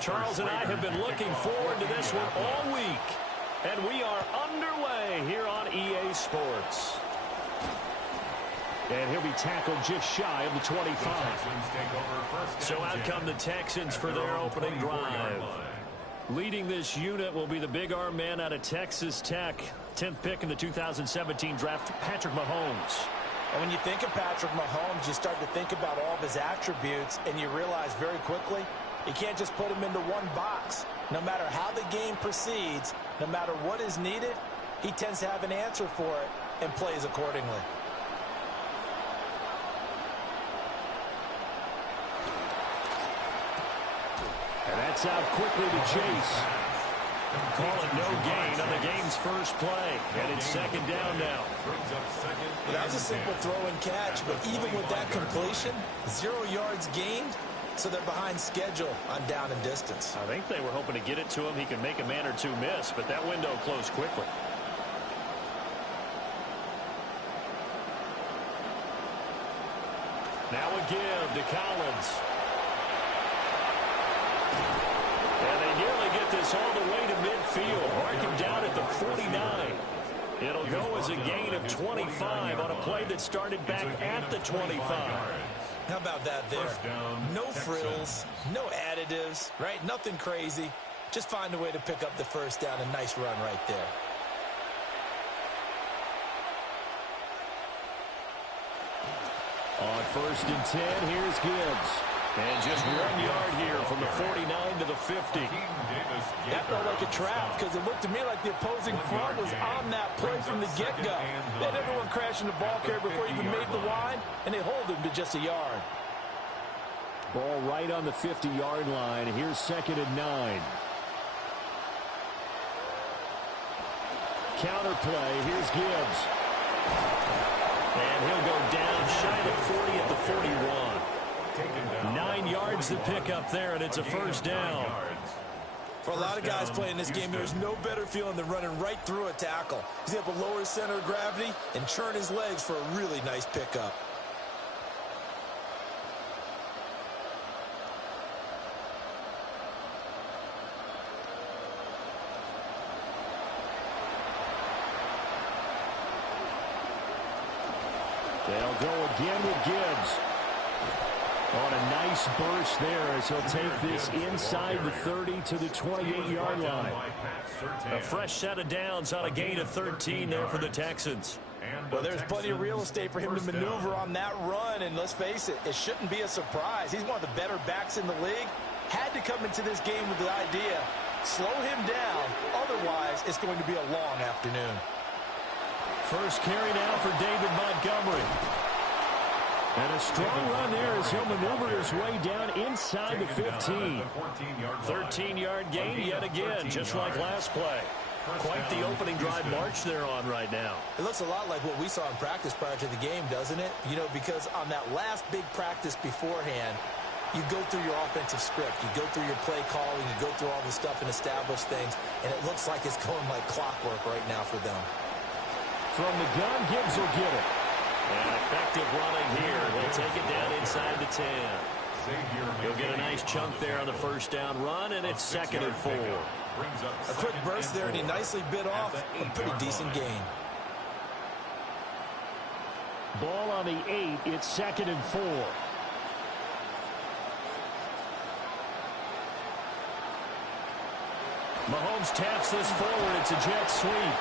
Charles and I have been looking forward to this one all week. And we are underway here on EA Sports. And he'll be tackled just shy of the 25. So out come the Texans for their opening drive. Leading this unit will be the big arm man out of Texas Tech. 10th pick in the 2017 draft, Patrick Mahomes. And when you think of Patrick Mahomes, you start to think about all of his attributes, and you realize very quickly, you can't just put him into one box. No matter how the game proceeds, no matter what is needed, he tends to have an answer for it and plays accordingly. And that's out quickly to Chase. Call it no gain on the game's first play. And it's second down now. Well, that was a simple throw and catch, but even with that completion, 0 yards gained, so they're behind schedule on down and distance. I think they were hoping to get it to him. He could make a man or two miss, but that window closed quickly. Now a give to Collins. And they nearly get this all the way to midfield. Mark him down at the 49. It'll go as a gain of 25 on a play that started back at the 25. How about that there? No frills, no additives, right? Nothing crazy. Just find a way to pick up the first down. A nice run right there. On 1st and 10, here's Gibbs. And just 1 yard here from the 49 to the 50. That felt like a trap because it looked to me like the opposing front was on that play from the get-go. They had everyone crashing the ball carrier before he even made the line, and they hold him to just a yard. Ball right on the 50-yard line. Here's 2nd and 9. Counter play. Here's Gibbs. And he'll go down shy of 40 at the 41. 9 yards to pick up there, and it's a first down. For a lot of guys playing this game, there's no better feeling than running right through a tackle. He's able to lower his center of gravity and churn his legs for a really nice pickup. They'll go again with Gibbs. On a nice burst there as he'll take this inside the 30 to the 28-yard line. A fresh set of downs on a gain of 13 there for the Texans. Well, there's plenty of real estate for him to maneuver on that run, and let's face it, it shouldn't be a surprise. He's one of the better backs in the league. Had to come into this game with the idea, slow him down, otherwise it's going to be a long afternoon. First carry now for David Montgomery. And a strong run there as he'll maneuver his way down inside the 15. 13-yard gain yet again, just like last play. Quite the opening drive march they're on right now. It looks a lot like what we saw in practice prior to the game, doesn't it? You know, because on that last big practice beforehand, you go through your offensive script. You go through your play calling. You go through all the stuff and establish things. And it looks like it's going like clockwork right now for them. From the gun, Gibbs will get it. And effective running here. He'll take it down inside the 10. He'll get a nice chunk there on the first down run, and it's 2nd and 4. A quick burst there, and he nicely bit off a pretty decent gain. Ball on the 8. It's 2nd and 4. Mahomes taps this forward. It's a jet sweep.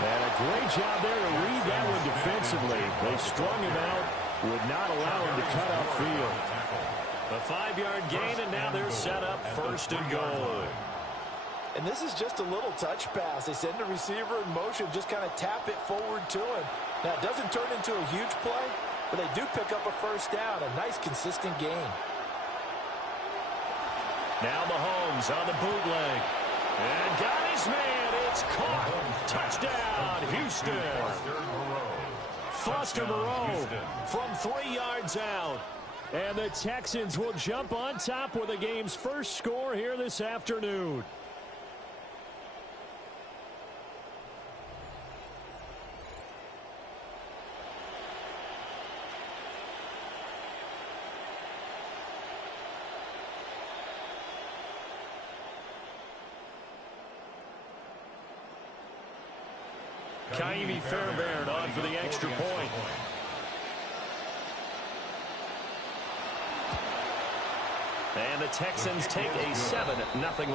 And a great job there to read that one defensively. They strung him out, would not allow him to cut upfield. A 5-yard gain, and now they're set up 1st and goal. And this is just a little touch pass. They send the receiver in motion, just kind of tap it forward to him. Now, it doesn't turn into a huge play, but they do pick up a first down, a nice, consistent gain. Now Mahomes on the bootleg. And got his man. It's caught. Touchdown, Houston. Foster Moreau from 3 yards out. And the Texans will jump on top with the game's first score here this afternoon. Ka'imi Fairbairn on for the extra point. And the Texans take a 7-0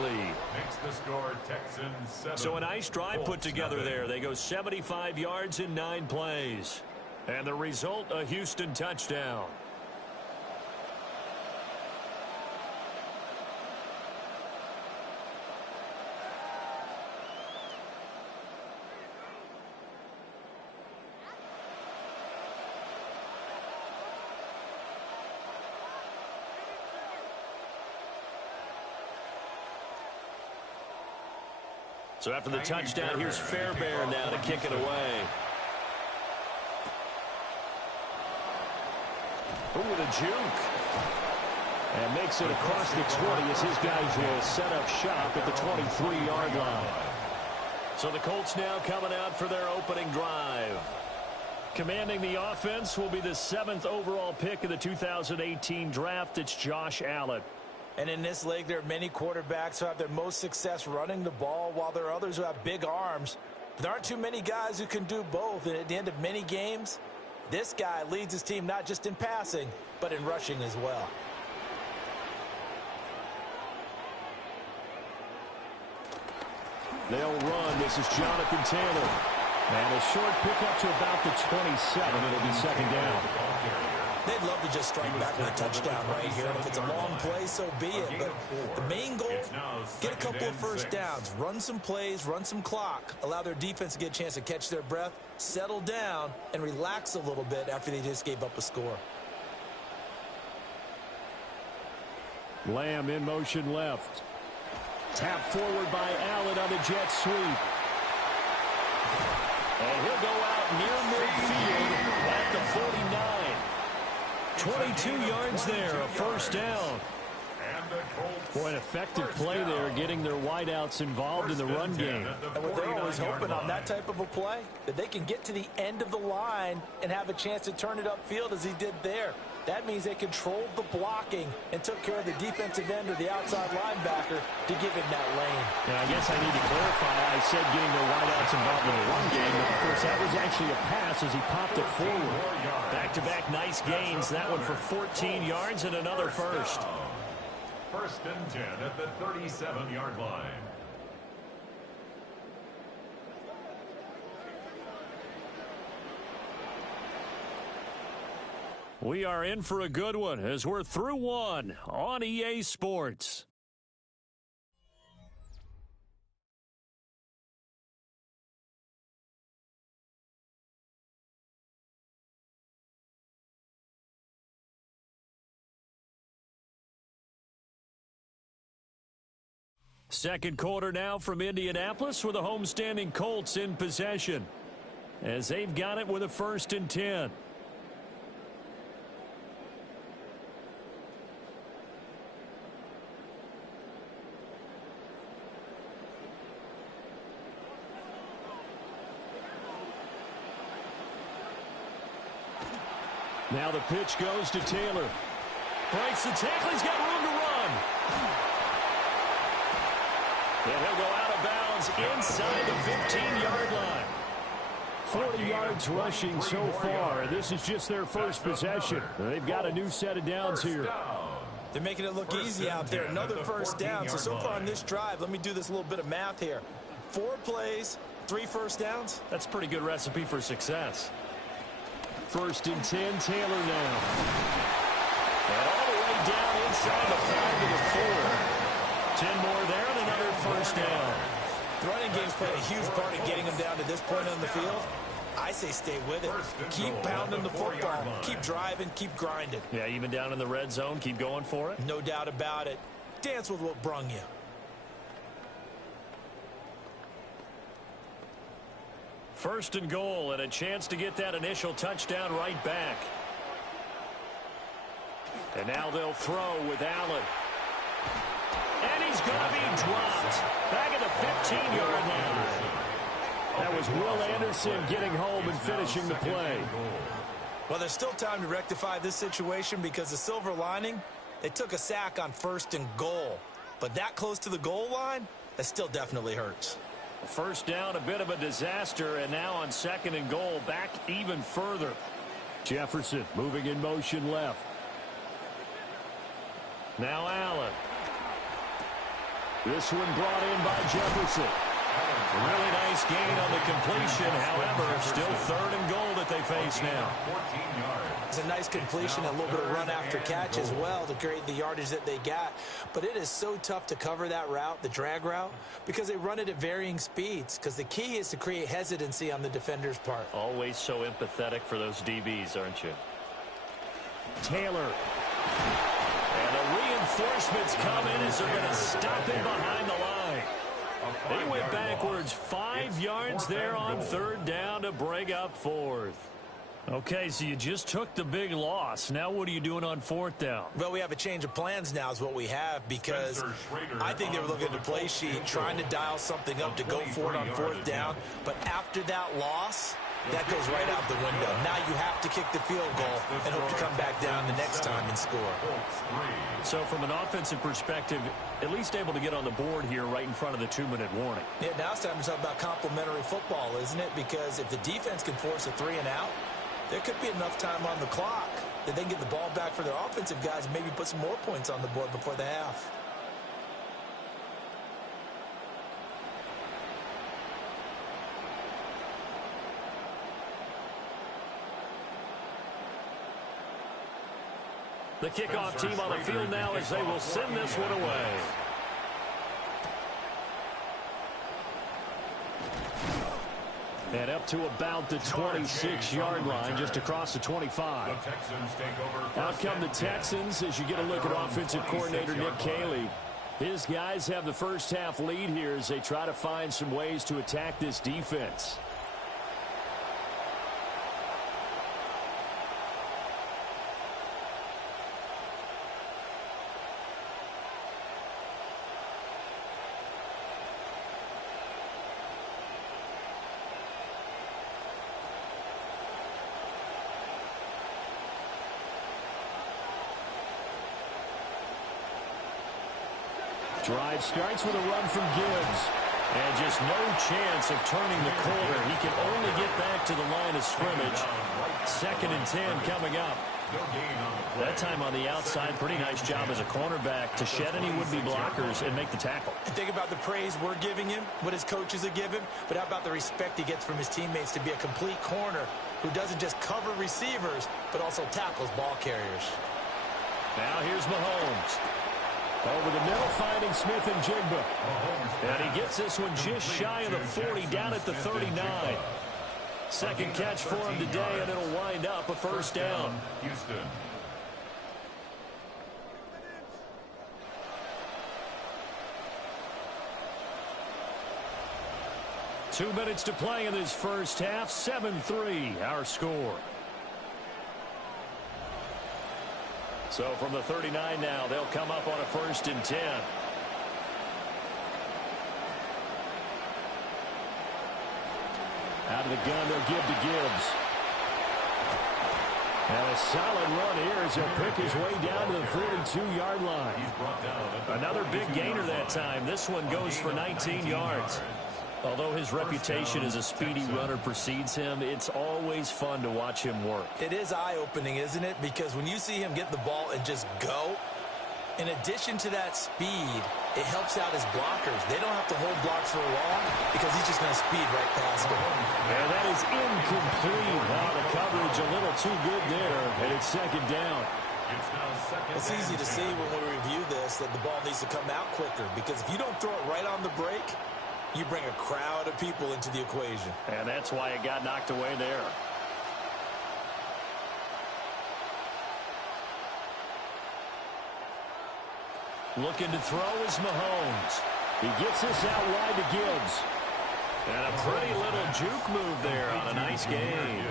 lead. Makes the score Texans 7. So a nice drive put together there. They go 75 yards in 9 plays. And the result, a Houston touchdown. So after the touchdown, here's Fairbairn now to kick it away. Ooh, with a juke. And makes it across the 20 as his guys will set up shop at the 23-yard line. So the Colts now coming out for their opening drive. Commanding the offense will be the 7th overall pick of the 2018 draft. It's Josh Allen. And in this league, there are many quarterbacks who have their most success running the ball, while there are others who have big arms. But there aren't too many guys who can do both. And at the end of many games, this guy leads his team not just in passing, but in rushing as well. They'll run. This is Jonathan Taylor. And a short pickup to about the 27. It'll be second down. They'd love to just strike back with a touchdown right here. And if it's a long play, so be it. But the main goal, get a couple of first downs, run some plays, run some clock, allow their defense to get a chance to catch their breath, settle down, and relax a little bit after they just gave up a score. Lamb in motion left. Tap forward by Allen on the jet sweep. And he'll go out near midfield at the 49. 22 yards there, a first down. Boy, an effective play there, getting their wideouts involved in the run game. And what they're always hoping on that type of a play, that they can get to the end of the line and have a chance to turn it upfield as he did there. That means they controlled the blocking and took care of the defensive end or the outside linebacker to give him that lane. And I guess I need to clarify, I said getting their wideouts involved in the run game. But of course, that was actually a pass as he popped it forward. Back-to-back nice gains. That one for 14 yards and another first. First and 10 at the 37-yard line. We are in for a good one as we're through one on EA Sports. Second quarter now from Indianapolis with the homestanding Colts in possession as they've got it with a 1st and 10. Now the pitch goes to Taylor. Breaks the tackle. He's got room to run. And he'll go out of bounds inside the 15-yard line. 40 yards rushing so far. This is just their first possession. They've got a new set of downs here. They're making it look easy out there. Another first down. So far on this drive, let me do this little bit of math here. 4 plays, 3 first downs. That's a pretty good recipe for success. 1st and 10, Taylor now. And all the way down inside the 5 to the 4. 10 more there and another first down. The running game's played a huge part in getting them down to this point on the field. I say stay with it. Keep pounding the football. Keep driving. Keep grinding. Yeah, even down in the red zone, keep going for it. No doubt about it. Dance with what brung you. First and goal, and a chance to get that initial touchdown right back. And now they'll throw with Allen. And he's going to be dropped. Back at the 15-yard line. That was Will Anderson getting home and finishing the play. Well, there's still time to rectify this situation because the silver lining, they took a sack on 1st and goal. But that close to the goal line, that still definitely hurts. First down, a bit of a disaster, and now on 2nd and goal, back even further. Jefferson moving in motion left. Now Allen. This one brought in by Jefferson. Really nice gain on the completion. However, still 3rd and goal that they face now. 14 yards. It's a nice completion, a little bit of run after catch as well to create the yardage that they got. But it is so tough to cover that route, the drag route, because they run it at varying speeds. Because the key is to create hesitancy on the defender's part. Always so empathetic for those DBs, aren't you? Taylor. And the reinforcements come in as they're going to stop him behind the line. He went backwards 5 yards there on 3rd down to bring up 4th. Okay, so you just took the big loss. Now what are you doing on 4th down? Well, we have a change of plans now is what we have, because I think they were looking at the play sheet, trying to dial something up to go for it on 4th down. But after that loss, that goes right out the window. Now you have to kick the field goal and hope to come back down the next time and score. So from an offensive perspective, at least able to get on the board here right in front of the 2-minute warning. Yeah, now it's time to talk about complementary football, isn't it? Because if the defense can force a 3 and out, there could be enough time on the clock that they can get the ball back for their offensive guys and maybe put some more points on the board before the half. The kickoff team on the field now as they will send this one away. And up to about the 26-yard line, just across the 25. Out come the Texans as you get a look at offensive coordinator Nick Caley. His guys have the first half lead here as they try to find some ways to attack this defense. Drive starts with a run from Gibbs. And just no chance of turning the corner. He can only get back to the line of scrimmage. 2nd and 10 coming up. That time on the outside, pretty nice job as a cornerback to shed any would-be blockers and make the tackle. Think about the praise we're giving him, what his coaches are giving, but how about the respect he gets from his teammates to be a complete corner who doesn't just cover receivers, but also tackles ball carriers. Now here's Mahomes. Over the middle, finding Smith and Jigba. And he gets this one just shy of the 40, down at the 39. Second catch for him today, and it'll wind up a first down. Houston. Two minutes to play in this first half. 7-3, our score. So from the 39 now, they'll come up on a 1st and 10. Out of the gun, they'll give to Gibbs. And a solid run here as he'll pick his way down to the 42-yard line. Another big gainer that time. This one goes for 19 yards. Although his reputation as a speedy runner precedes him, it's always fun to watch him work. It is eye-opening, isn't it? Because when you see him get the ball and just go, in addition to that speed, it helps out his blockers. They don't have to hold blocks for long because he's just going to speed right past them. And that is incomplete. Wow, the coverage a little too good there, and it's 2nd down. It's easy to see when we review this that the ball needs to come out quicker, because if you don't throw it right on the break, you bring a crowd of people into the equation. And that's why it got knocked away there. Looking to throw is Mahomes. He gets this out wide to Gibbs. And a pretty little juke move there on a nice gain.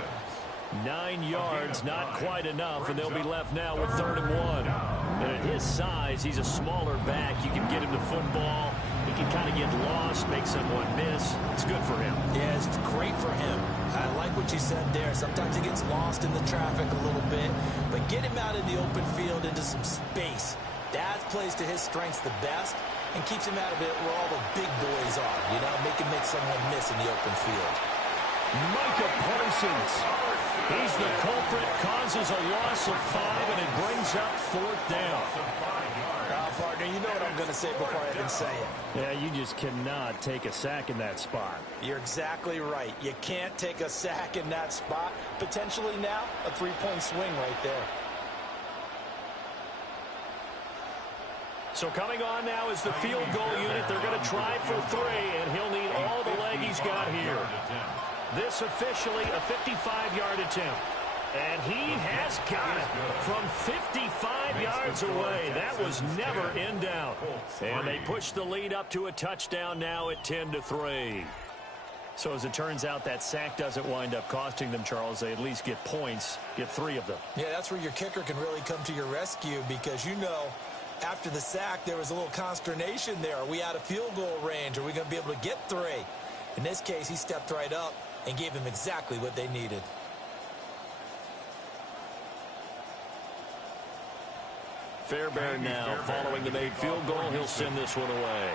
9 yards, not quite enough, and they'll be left now with 3rd and 1. And at his size, he's a smaller back. You can get him the football. He can kind of get lost, make someone miss. It's good for him. Yeah, it's great for him. I like what you said there. Sometimes he gets lost in the traffic a little bit, but get him out in the open field into some space. Dad plays to his strengths the best and keeps him out of it where all the big boys are, you know, make someone miss in the open field. Micah Parsons. He's the culprit, causes a loss of 5, and it brings up 4th down. Partner, you know what I'm going to say before I even say it. Yeah, you just cannot take a sack in that spot. You're exactly right. You can't take a sack in that spot. Potentially now, a 3-point swing right there. So coming on now is the field goal unit. They're going to try for 3, and he'll need all the leg he's got here. This officially a 55-yard attempt. And he has got it from 55 yards away. That was never in doubt. And they push the lead up to a touchdown now at 10-3. So as it turns out, that sack doesn't wind up costing them, Charles. They at least get points, get 3 of them. Yeah, that's where your kicker can really come to your rescue because, you know, after the sack, there was a little consternation there. Are we out of field goal range? Are we going to be able to get 3? In this case, he stepped right up and gave them exactly what they needed. Fairbairn now following the made field goal. He'll send this one away.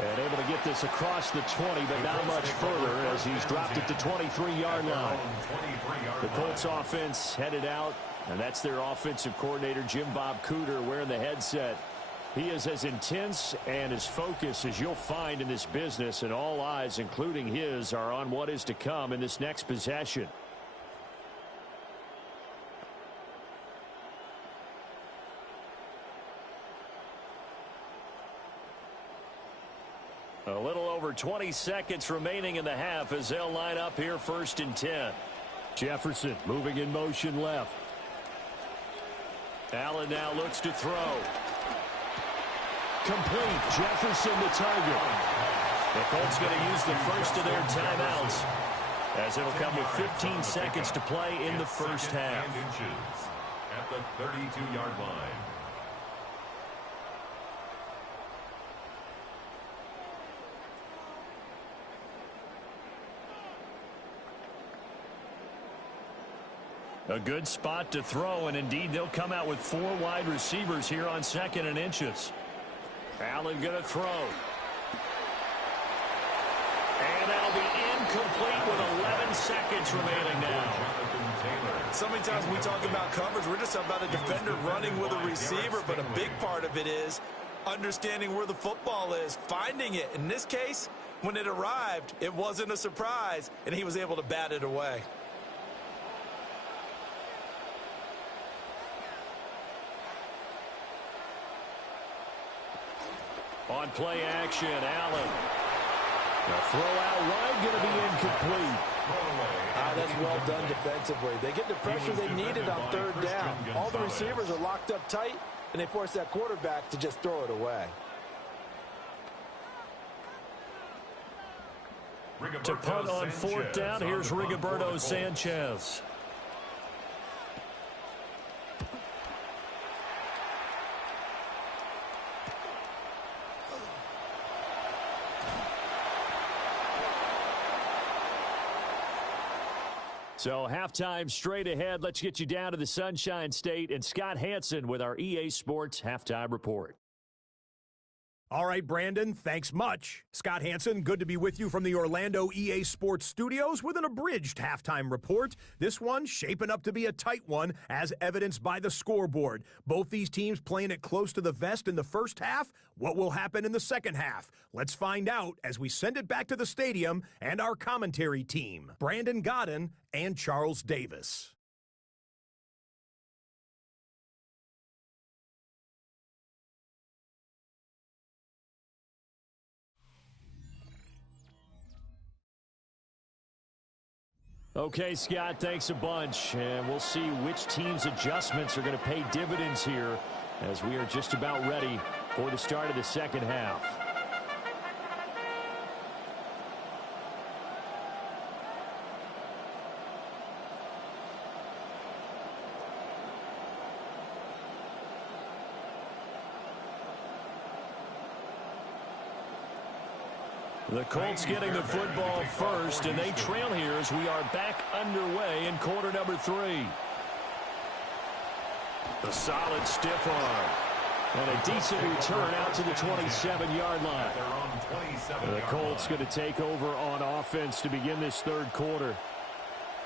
And able to get this across the 20, but not much further as he's dropped it to 23-yard line. The Colts offense headed out, and that's their offensive coordinator, Jim Bob Cooter, wearing the headset. He is as intense and as focused as you'll find in this business, and all eyes, including his, are on what is to come in this next possession. A little over 20 seconds remaining in the half as they'll line up here 1st and 10. Jefferson moving in motion left. Allen now looks to throw. Complete. Jefferson the target. The Colts going to use the first of their timeouts as it'll come with 15 seconds to play in the first half. At the 32-yard line. A good spot to throw, and indeed they'll come out with 4 wide receivers here on 2nd and inches. Allen going to throw. And that'll be incomplete with 11 seconds remaining now. So many times we talk about coverage, we're just about a defender running with a receiver, but a big part of it is understanding where the football is, finding it. In this case, when it arrived, it wasn't a surprise, and he was able to bat it away. On play action, Allen. The throw out wide going to be incomplete. That's well done defensively. They get the pressure they needed on 3rd down. All the receivers are locked up tight, and they force that quarterback to just throw it away. To punt on 4th down, here's Rigoberto Sanchez. So halftime straight ahead. Let's get you down to the Sunshine State and Scott Hanson with our EA Sports Halftime Report. All right, Brandon, thanks much. Scott Hanson, good to be with you from the Orlando EA Sports Studios with an abridged halftime report. This one shaping up to be a tight one, as evidenced by the scoreboard. Both these teams playing it close to the vest in the first half. What will happen in the second half? Let's find out as we send it back to the stadium and our commentary team, Brandon Godden and Charles Davis. Okay, Scott, thanks a bunch. And we'll see which team's adjustments are going to pay dividends here as we are just about ready for the start of the second half. The Colts getting the football first, and they trail here as we are back underway in quarter number 3. A solid stiff arm. And a decent return out to the 27-yard line. The Colts going to take over on offense to begin this third quarter.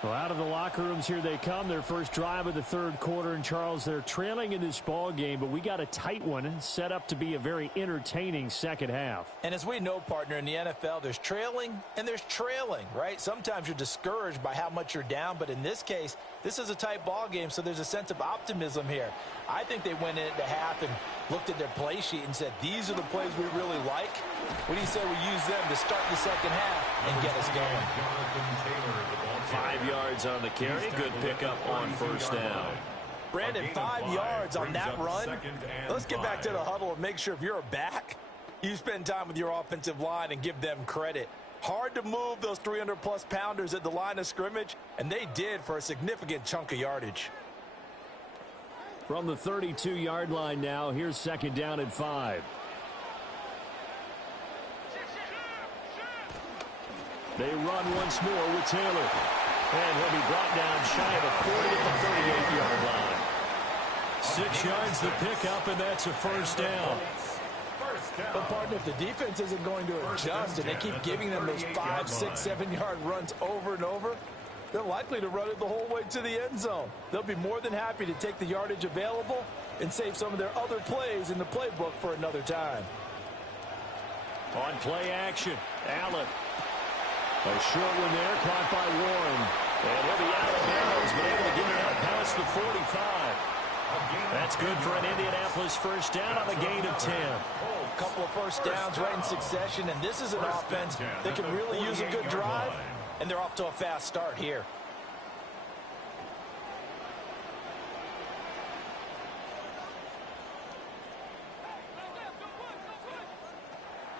Well, out of the locker rooms here they come. Their first drive of the third quarter. And, Charles, they're trailing in this ball game, but we got a tight one set up to be a very entertaining second half. And as we know, partner, in the NFL, there's trailing and there's trailing, right? Sometimes you're discouraged by how much you're down, but in this case, this is a tight ball game, so there's a sense of optimism here. I think they went into half and looked at their play sheet and said, these are the plays we really like. What do you say we use them to start the second half and get us going? 5 yards on the carry. Good pickup on first down. Brandon, 5 yards on that run. Let's get back to the huddle and make sure if you're a back, you spend time with your offensive line and give them credit. Hard to move those 300-plus pounders at the line of scrimmage, and they did for a significant chunk of yardage. From the 32-yard line now, here's second down and 5. They run once more with Taylor. And he'll be brought down shy of a 40 at the 38-yard line. 6 yards the pickup, and that's a first down. But, partner, if the defense isn't going to adjust and they keep giving them those 5, 6, 7-yard runs over and over, they're likely to run it the whole way to the end zone. They'll be more than happy to take the yardage available and save some of their other plays in the playbook for another time. On play action, Allen. A short one there, caught by Warren. And he'll be out of bounds, but able to get it out past the 45. That's good for an Indianapolis first down on a gain of 10. A couple of first downs right in succession, and this is an offense that can really use a good drive, and they're off to a fast start here.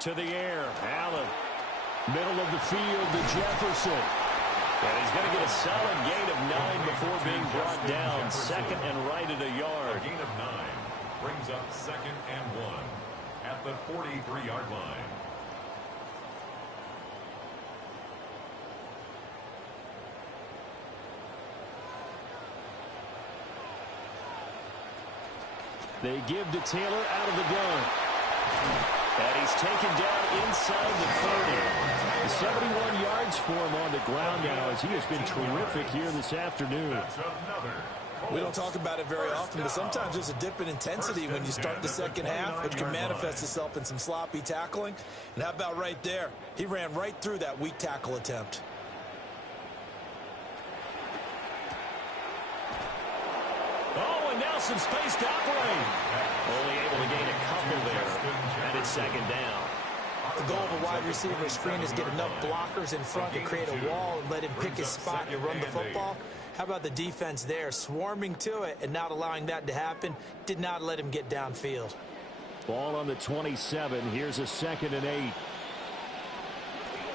To the air, Allen. Middle of the field to Jefferson. And he's going to get a solid gain of 9 before being brought down. Second and right at a yard. A gain of 9 brings up second and 1 at the 43-yard line. They give to Taylor out of the gun. And he's taken down inside the 30. 71 yards for him on the ground now as he has been terrific here this afternoon. We don't talk about it very often, but sometimes there's a dip in intensity when you start the second half, which can manifest itself in some sloppy tackling. And how about right there? He ran right through that weak tackle attempt. Oh, and now some space to operate. Only able to gain a couple there. And it's second down. The goal of a wide receiver screen is get enough blockers in front to create a wall and let him pick his spot to run the football. How about the defense there, swarming to it and not allowing that to happen? Did not let him get downfield. Ball on the 27. Here's a second and 8.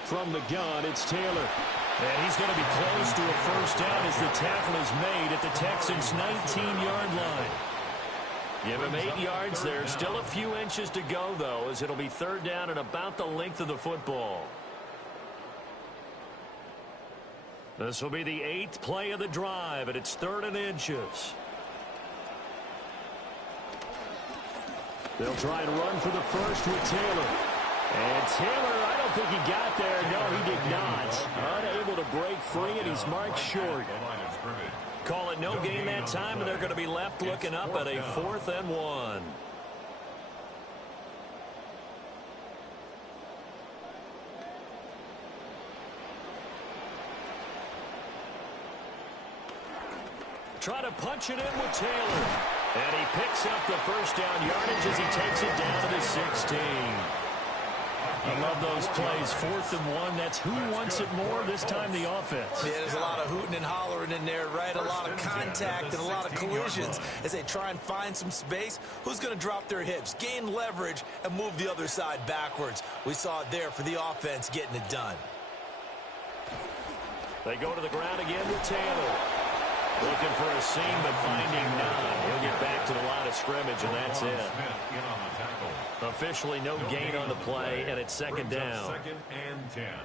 From the gun, it's Taylor. And he's going to be close to a first down as the tackle is made at the Texans' 19-yard line. Give him 8 yards there. Still a few inches to go, though, as it'll be third down and about the length of the football. This will be the 8th play of the drive, and it's 3rd and inches. They'll try and run for the first with Taylor. And Taylor, I don't think he got there. No, he did not. Unable to break free, and he's marked short. Call it no gain that time, and they're going to be left looking up at a 4th and 1. Try to punch it in with Taylor. And he picks up the first down yardage as he takes it down to the 16. I love those plays. 4th and 1. That's who wants it more, this time the offense. Yeah, there's a lot of hooting and hollering in there, right? A lot of contact and a lot of collisions as they try and find some space. Who's going to drop their hips, gain leverage, and move the other side backwards? We saw it there for the offense getting it done. They go to the ground again with Taylor. Looking for a seam, but finding none. He'll get back to the line of scrimmage, and that's it. Officially no gain on the play, and it's second down.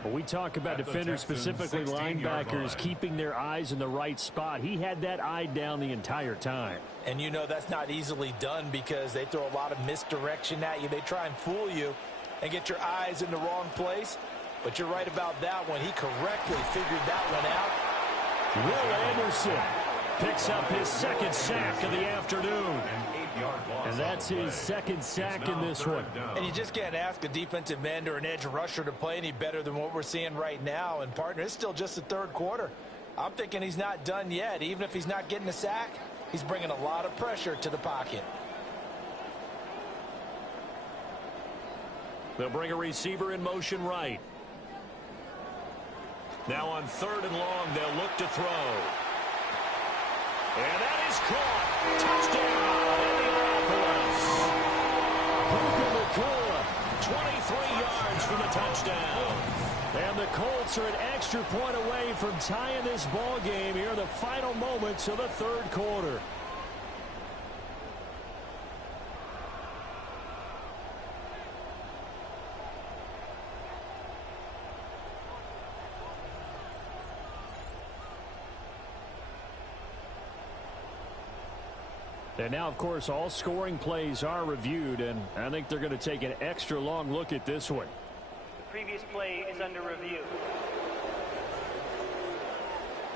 Well, we talk about defenders, specifically linebackers, keeping their eyes in the right spot. He had that eye down the entire time. And you know that's not easily done because they throw a lot of misdirection at you. They try and fool you and get your eyes in the wrong place. But you're right about that one. He correctly figured that one out. Will Anderson picks up his second sack of the afternoon. And that's his second sack in this one. And you just can't ask a defensive end or an edge rusher to play any better than what we're seeing right now. And, partner, it's still just the third quarter. I'm thinking he's not done yet. Even if he's not getting a sack, he's bringing a lot of pressure to the pocket. They'll bring a receiver in motion right. Now on 3rd and long, they'll look to throw. And that is caught. Touchdown, Indianapolis. Puka Nacua, 23 yards for the touchdown. And the Colts are an extra point away from tying this ball game here in the final moments of the third quarter. And now, of course, all scoring plays are reviewed, and I think they're going to take an extra long look at this one. The previous play is under review.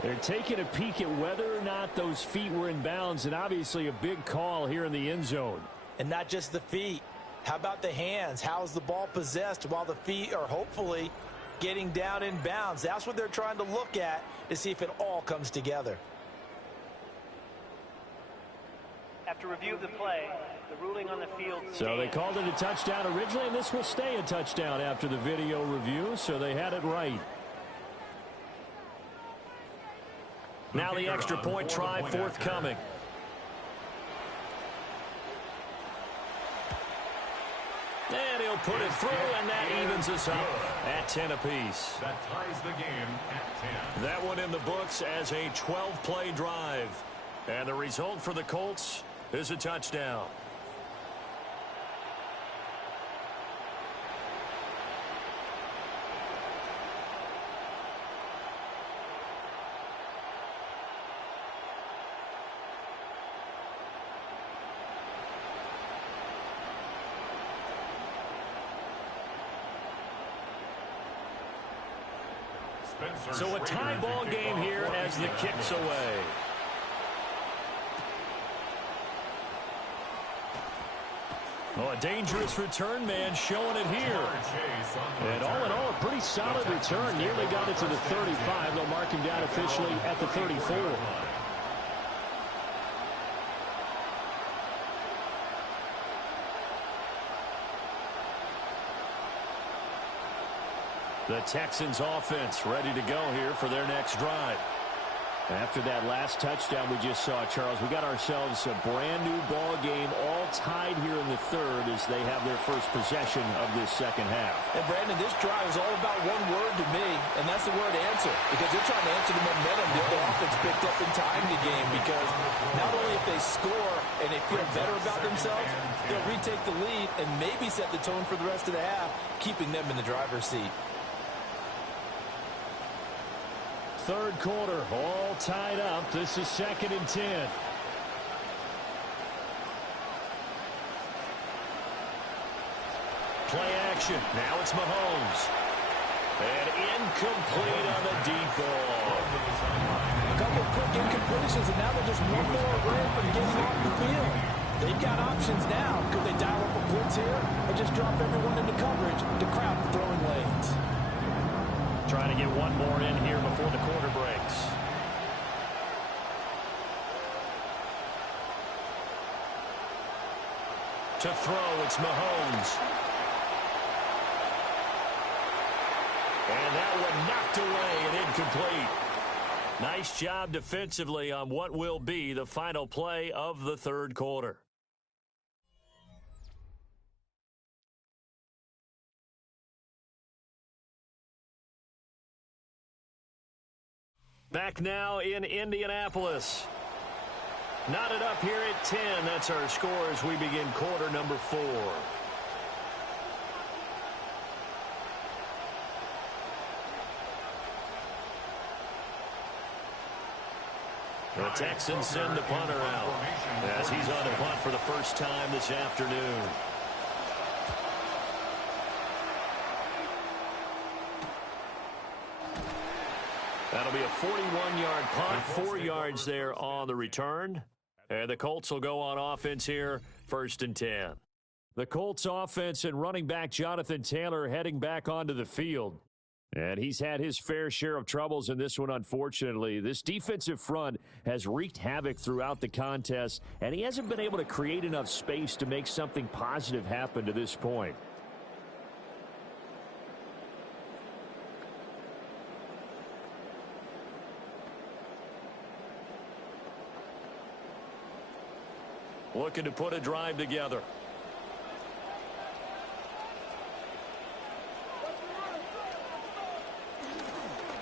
They're taking a peek at whether or not those feet were in bounds, and obviously a big call here in the end zone. And not just the feet. How about the hands? How is the ball possessed while the feet are hopefully getting down in bounds? That's what they're trying to look at to see if it all comes together. After review of the play, the ruling on the field stands. So they called it a touchdown originally, and this will stay a touchdown after the video review, so they had it right. Now the extra point try forthcoming. And he'll put it through, and that evens us up at 10 apiece. That ties the game at 10. That one in the books as a 12-play drive. And the result for the Colts is a touchdown. So a tie ball game here as the kick's away. Oh, a dangerous return man showing it here. And all in all, a pretty solid return. Nearly got it to the 35. They'll mark him down officially at the 34. The Texans offense ready to go here for their next drive. After that last touchdown we just saw, Charles, we got ourselves a brand-new ball game, all tied here in the third as they have their first possession of this second half. And, Brandon, this drive is all about one word to me, and that's the word answer, because they're trying to answer the momentum the other offense picked up in tying the game, because not only if they score and they feel better about themselves, they'll retake the lead and maybe set the tone for the rest of the half, keeping them in the driver's seat. Third quarter, all tied up. This is 2nd and 10. Play action. Now it's Mahomes. And incomplete on the deep ball. A couple of quick incompletions, and now they're just one more away from getting off the field. They've got options now. Could they dial up a blitz here or just drop everyone into coverage to crowd the throwing lanes? Trying to get one more in here before the quarter breaks. To throw, it's Mahomes. And that one knocked away and incomplete. Nice job defensively on what will be the final play of the third quarter. Back now in Indianapolis. Knotted up here at 10. That's our score as we begin quarter number 4. The Texans send the punter out as he's on to punt for the first time this afternoon. That'll be a 41-yard punt, 4 yards there on the return. And the Colts will go on offense here, 1st and 10. The Colts offense and running back Jonathan Taylor heading back onto the field. And he's had his fair share of troubles in this one, unfortunately. This defensive front has wreaked havoc throughout the contest, and he hasn't been able to create enough space to make something positive happen to this point. Looking to put a drive together.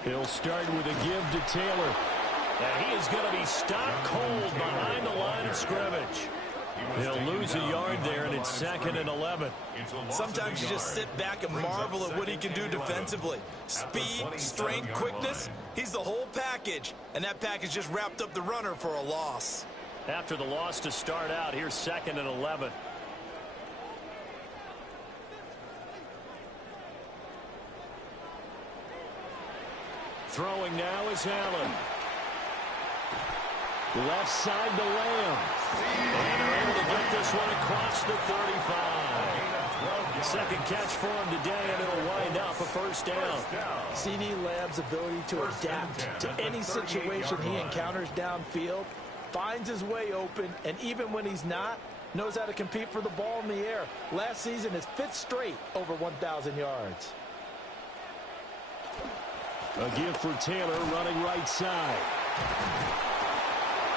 He'll start with a give to Taylor. And he is going to be stopped cold behind the line of scrimmage. He'll lose a yard there, and it's 2nd and 11. Sometimes you just sit back and marvel at what he can do defensively. Speed, strength, quickness, he's the whole package. And that package just wrapped up the runner for a loss. After the loss to start out, here's 2nd and 11. Throwing now is Allen. Left side to Lamb. And they're able to get this one across the 35. Second catch for him today, and it'll wind up a first down. CeeDee Lamb's ability to adapt to any situation he encounters downfield, finds his way open, and even when he's not, knows how to compete for the ball in the air. Last season, his 5th straight over 1,000 yards. A give for Taylor running right side.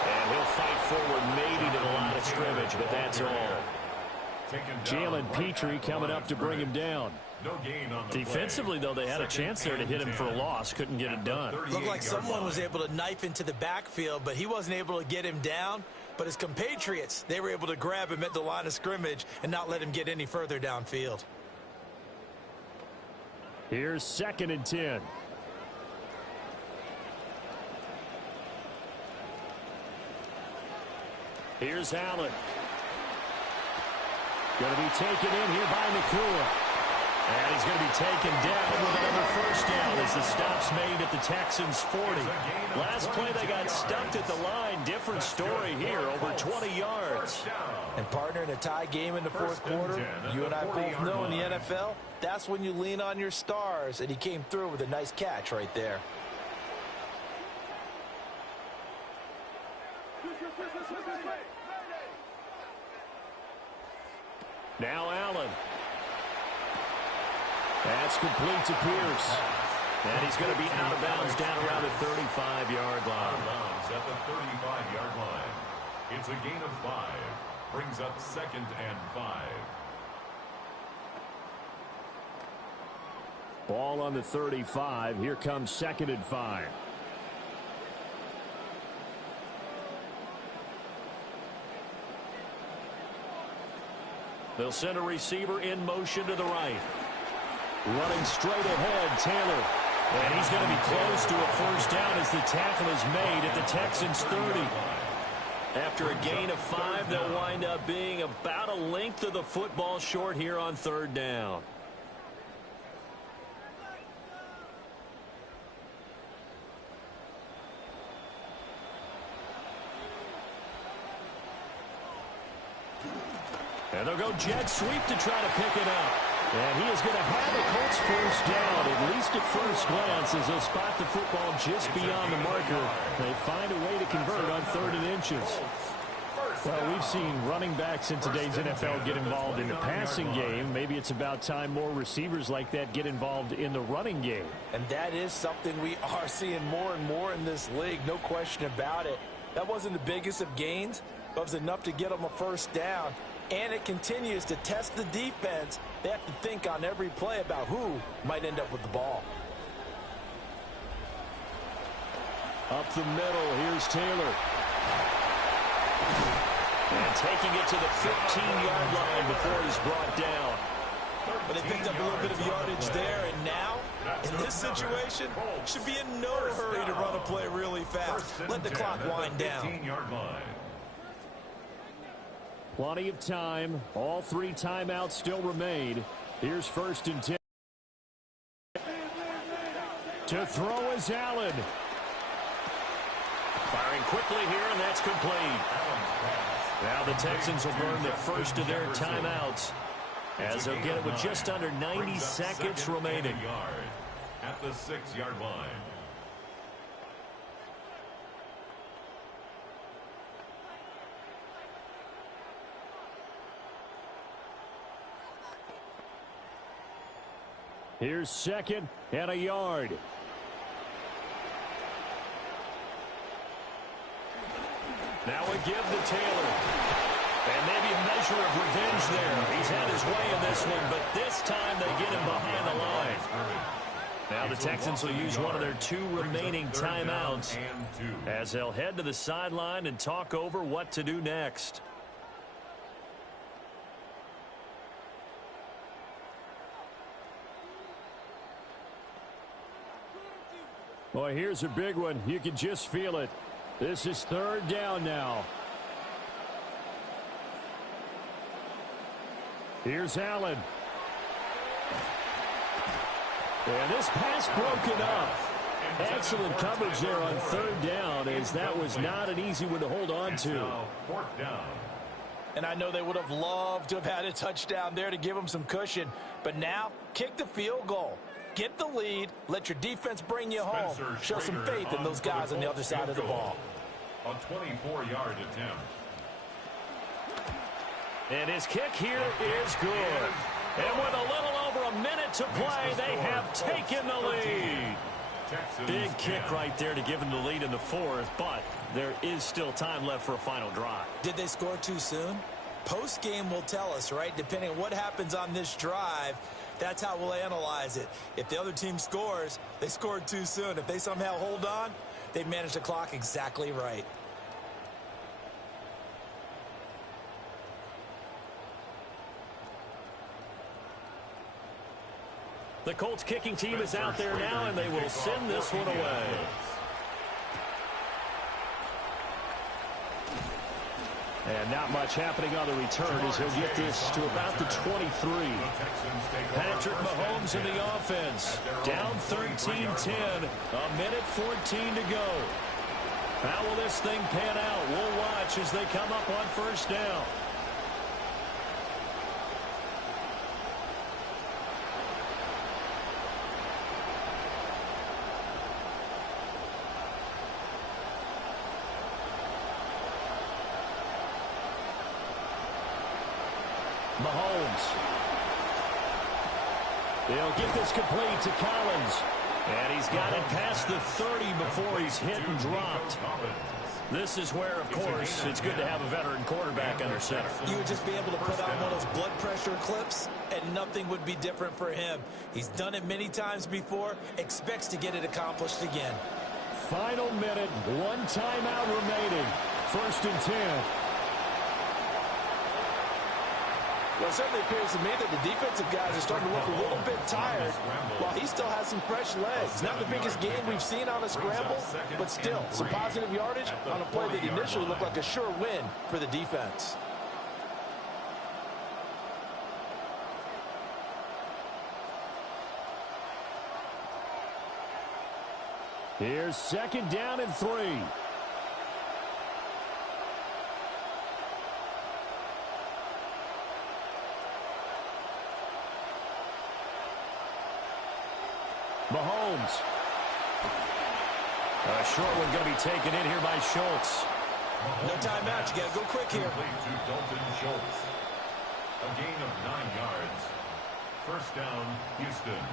And he'll fight forward maybe to the line of scrimmage, but that's all. Jalen Petrie coming up to bring him down. Defensively, though, they had a chance there to hit him for a loss. Couldn't get it done. Looked like someone was able to knife into the backfield, but he wasn't able to get him down. But his compatriots, they were able to grab him at the line of scrimmage and not let him get any further downfield. Here's 2nd and 10. Here's Allen. Going to be taken in here by Nakua. And he's going to be taken down with another first down as the stop's made at the Texans' 40. Last play they got stuffed at the line. Different story here, over 20 yards. And partner, in a tie game in the 4th quarter, you and I both know in the NFL, that's when you lean on your stars, and he came through with a nice catch right there. Now Allen. That's complete to Pierce. And he's going to be out of bounds down around the 35-yard line. Out of bounds at the 35-yard line. It's a gain of 5. Brings up 2nd and 5. Ball on the 35. Here comes 2nd and 5. They'll send a receiver in motion to the right. Running straight ahead, Taylor. And he's going to be close to a first down as the tackle is made at the Texans' 30. After a gain of 5, they'll wind up being about a length of the football short here on 3rd down. And they'll go jet sweep to try to pick it up. And he is going to have the Colts first down, at least at first glance, as they'll spot the football just beyond the marker. They find a way to convert on 3rd and inches. Well, we've seen running backs in today's NFL get involved in the passing game. Maybe it's about time more receivers like that get involved in the running game. And that is something we are seeing more and more in this league, no question about it. That wasn't the biggest of gains, but it was enough to get them a first down. And it continues to test the defense. They have to think on every play about who might end up with the ball. Up the middle, here's Taylor. And taking it to the 15-yard line before he's brought down. But they picked up a little bit of yardage there, and now, in this situation, should be in no hurry to run a play really fast. Let the clock wind down. Plenty of time. All 3 timeouts still remain. Here's 1st and 10. To throw is Allen. Firing quickly here, and that's complete. Now the Texans will burn the first of their timeouts, as they'll get it with just under 90 seconds remaining. At the 6-yard line. Here's 2nd and a yard. Now a give to Taylor. And maybe a measure of revenge there. He's had his way in this one, but this time they get him behind the line. Now the Texans will use one of their 2 remaining timeouts as they'll head to the sideline and talk over what to do next. Boy, here's a big one. You can just feel it. This is 3rd down now. Here's Allen. And this pass broken up. Excellent coverage there on 3rd down, as that was not an easy one to hold on to. And I know they would have loved to have had a touchdown there to give them some cushion. But now, kick the field goal. Get the lead. Let your defense bring you home. Show some faith in those guys on the other side of the ball. A 24-yard attempt. And his kick here is good. And with a little over a minute to play, they have taken the lead. Big kick right there to give them the lead in the 4th, but there is still time left for a final drive. Did they score too soon? Post-game will tell us, right? Depending on what happens on this drive, that's how we'll analyze it. If the other team scores, they scored too soon. If they somehow hold on, they manage the clock exactly right. The Colts kicking team is out there now, and they will send this one away. And not much happening on the return as he'll get this to about the 23. Patrick Mahomes in the offense. Down 13-10. A minute 14 to go. How will this thing pan out? We'll watch as they come up on 1st down. Mahomes. They'll get this complete to Collins. And he's got it past the 30 before he's hit and dropped. This is where, of course, it's good to have a veteran quarterback under center. You would just be able to put on one of those blood pressure clips, and nothing would be different for him. He's done it many times before, expects to get it accomplished again. Final minute, 1 timeout remaining. 1st and 10. Well, it certainly appears to me that the defensive guys are starting to look a little bit tired while he still has some fresh legs. Not the biggest game we've seen on a scramble, but still some positive yardage on a play that initially looked like a sure win for the defense. Here's 2nd down and 3. Mahomes. A short one going to be taken in here by Schultz. No timeout. You got to go quick here. To Dalton Schultz. A gain of 9 yards. 1st down, Houston.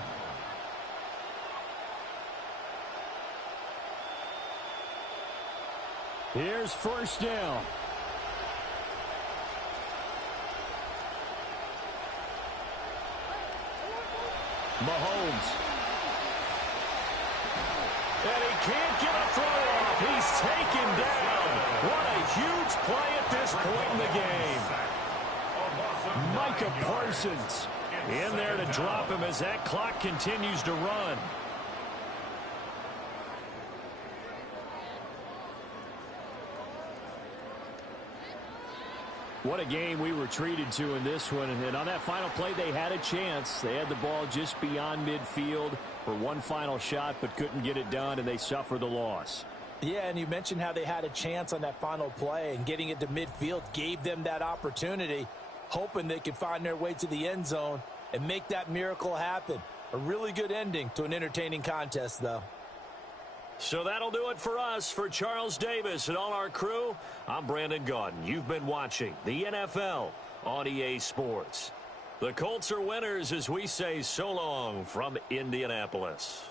Here's 1st down. Mahomes. And he can't get a throw off. He's taken down. What a huge play at this point in the game. Micah Parsons in there to drop him as that clock continues to run. What a game we were treated to in this one. And on that final play, they had a chance. They had the ball just beyond midfield for one final shot, but couldn't get it done, and they suffered the loss. Yeah, and you mentioned how they had a chance on that final play, and getting it to midfield gave them that opportunity, hoping they could find their way to the end zone and make that miracle happen. A really good ending to an entertaining contest, though. So that'll do it for us. For Charles Davis and all our crew, I'm Brandon Gaudin. You've been watching the NFL on EA Sports. The Colts are winners as we say so long from Indianapolis.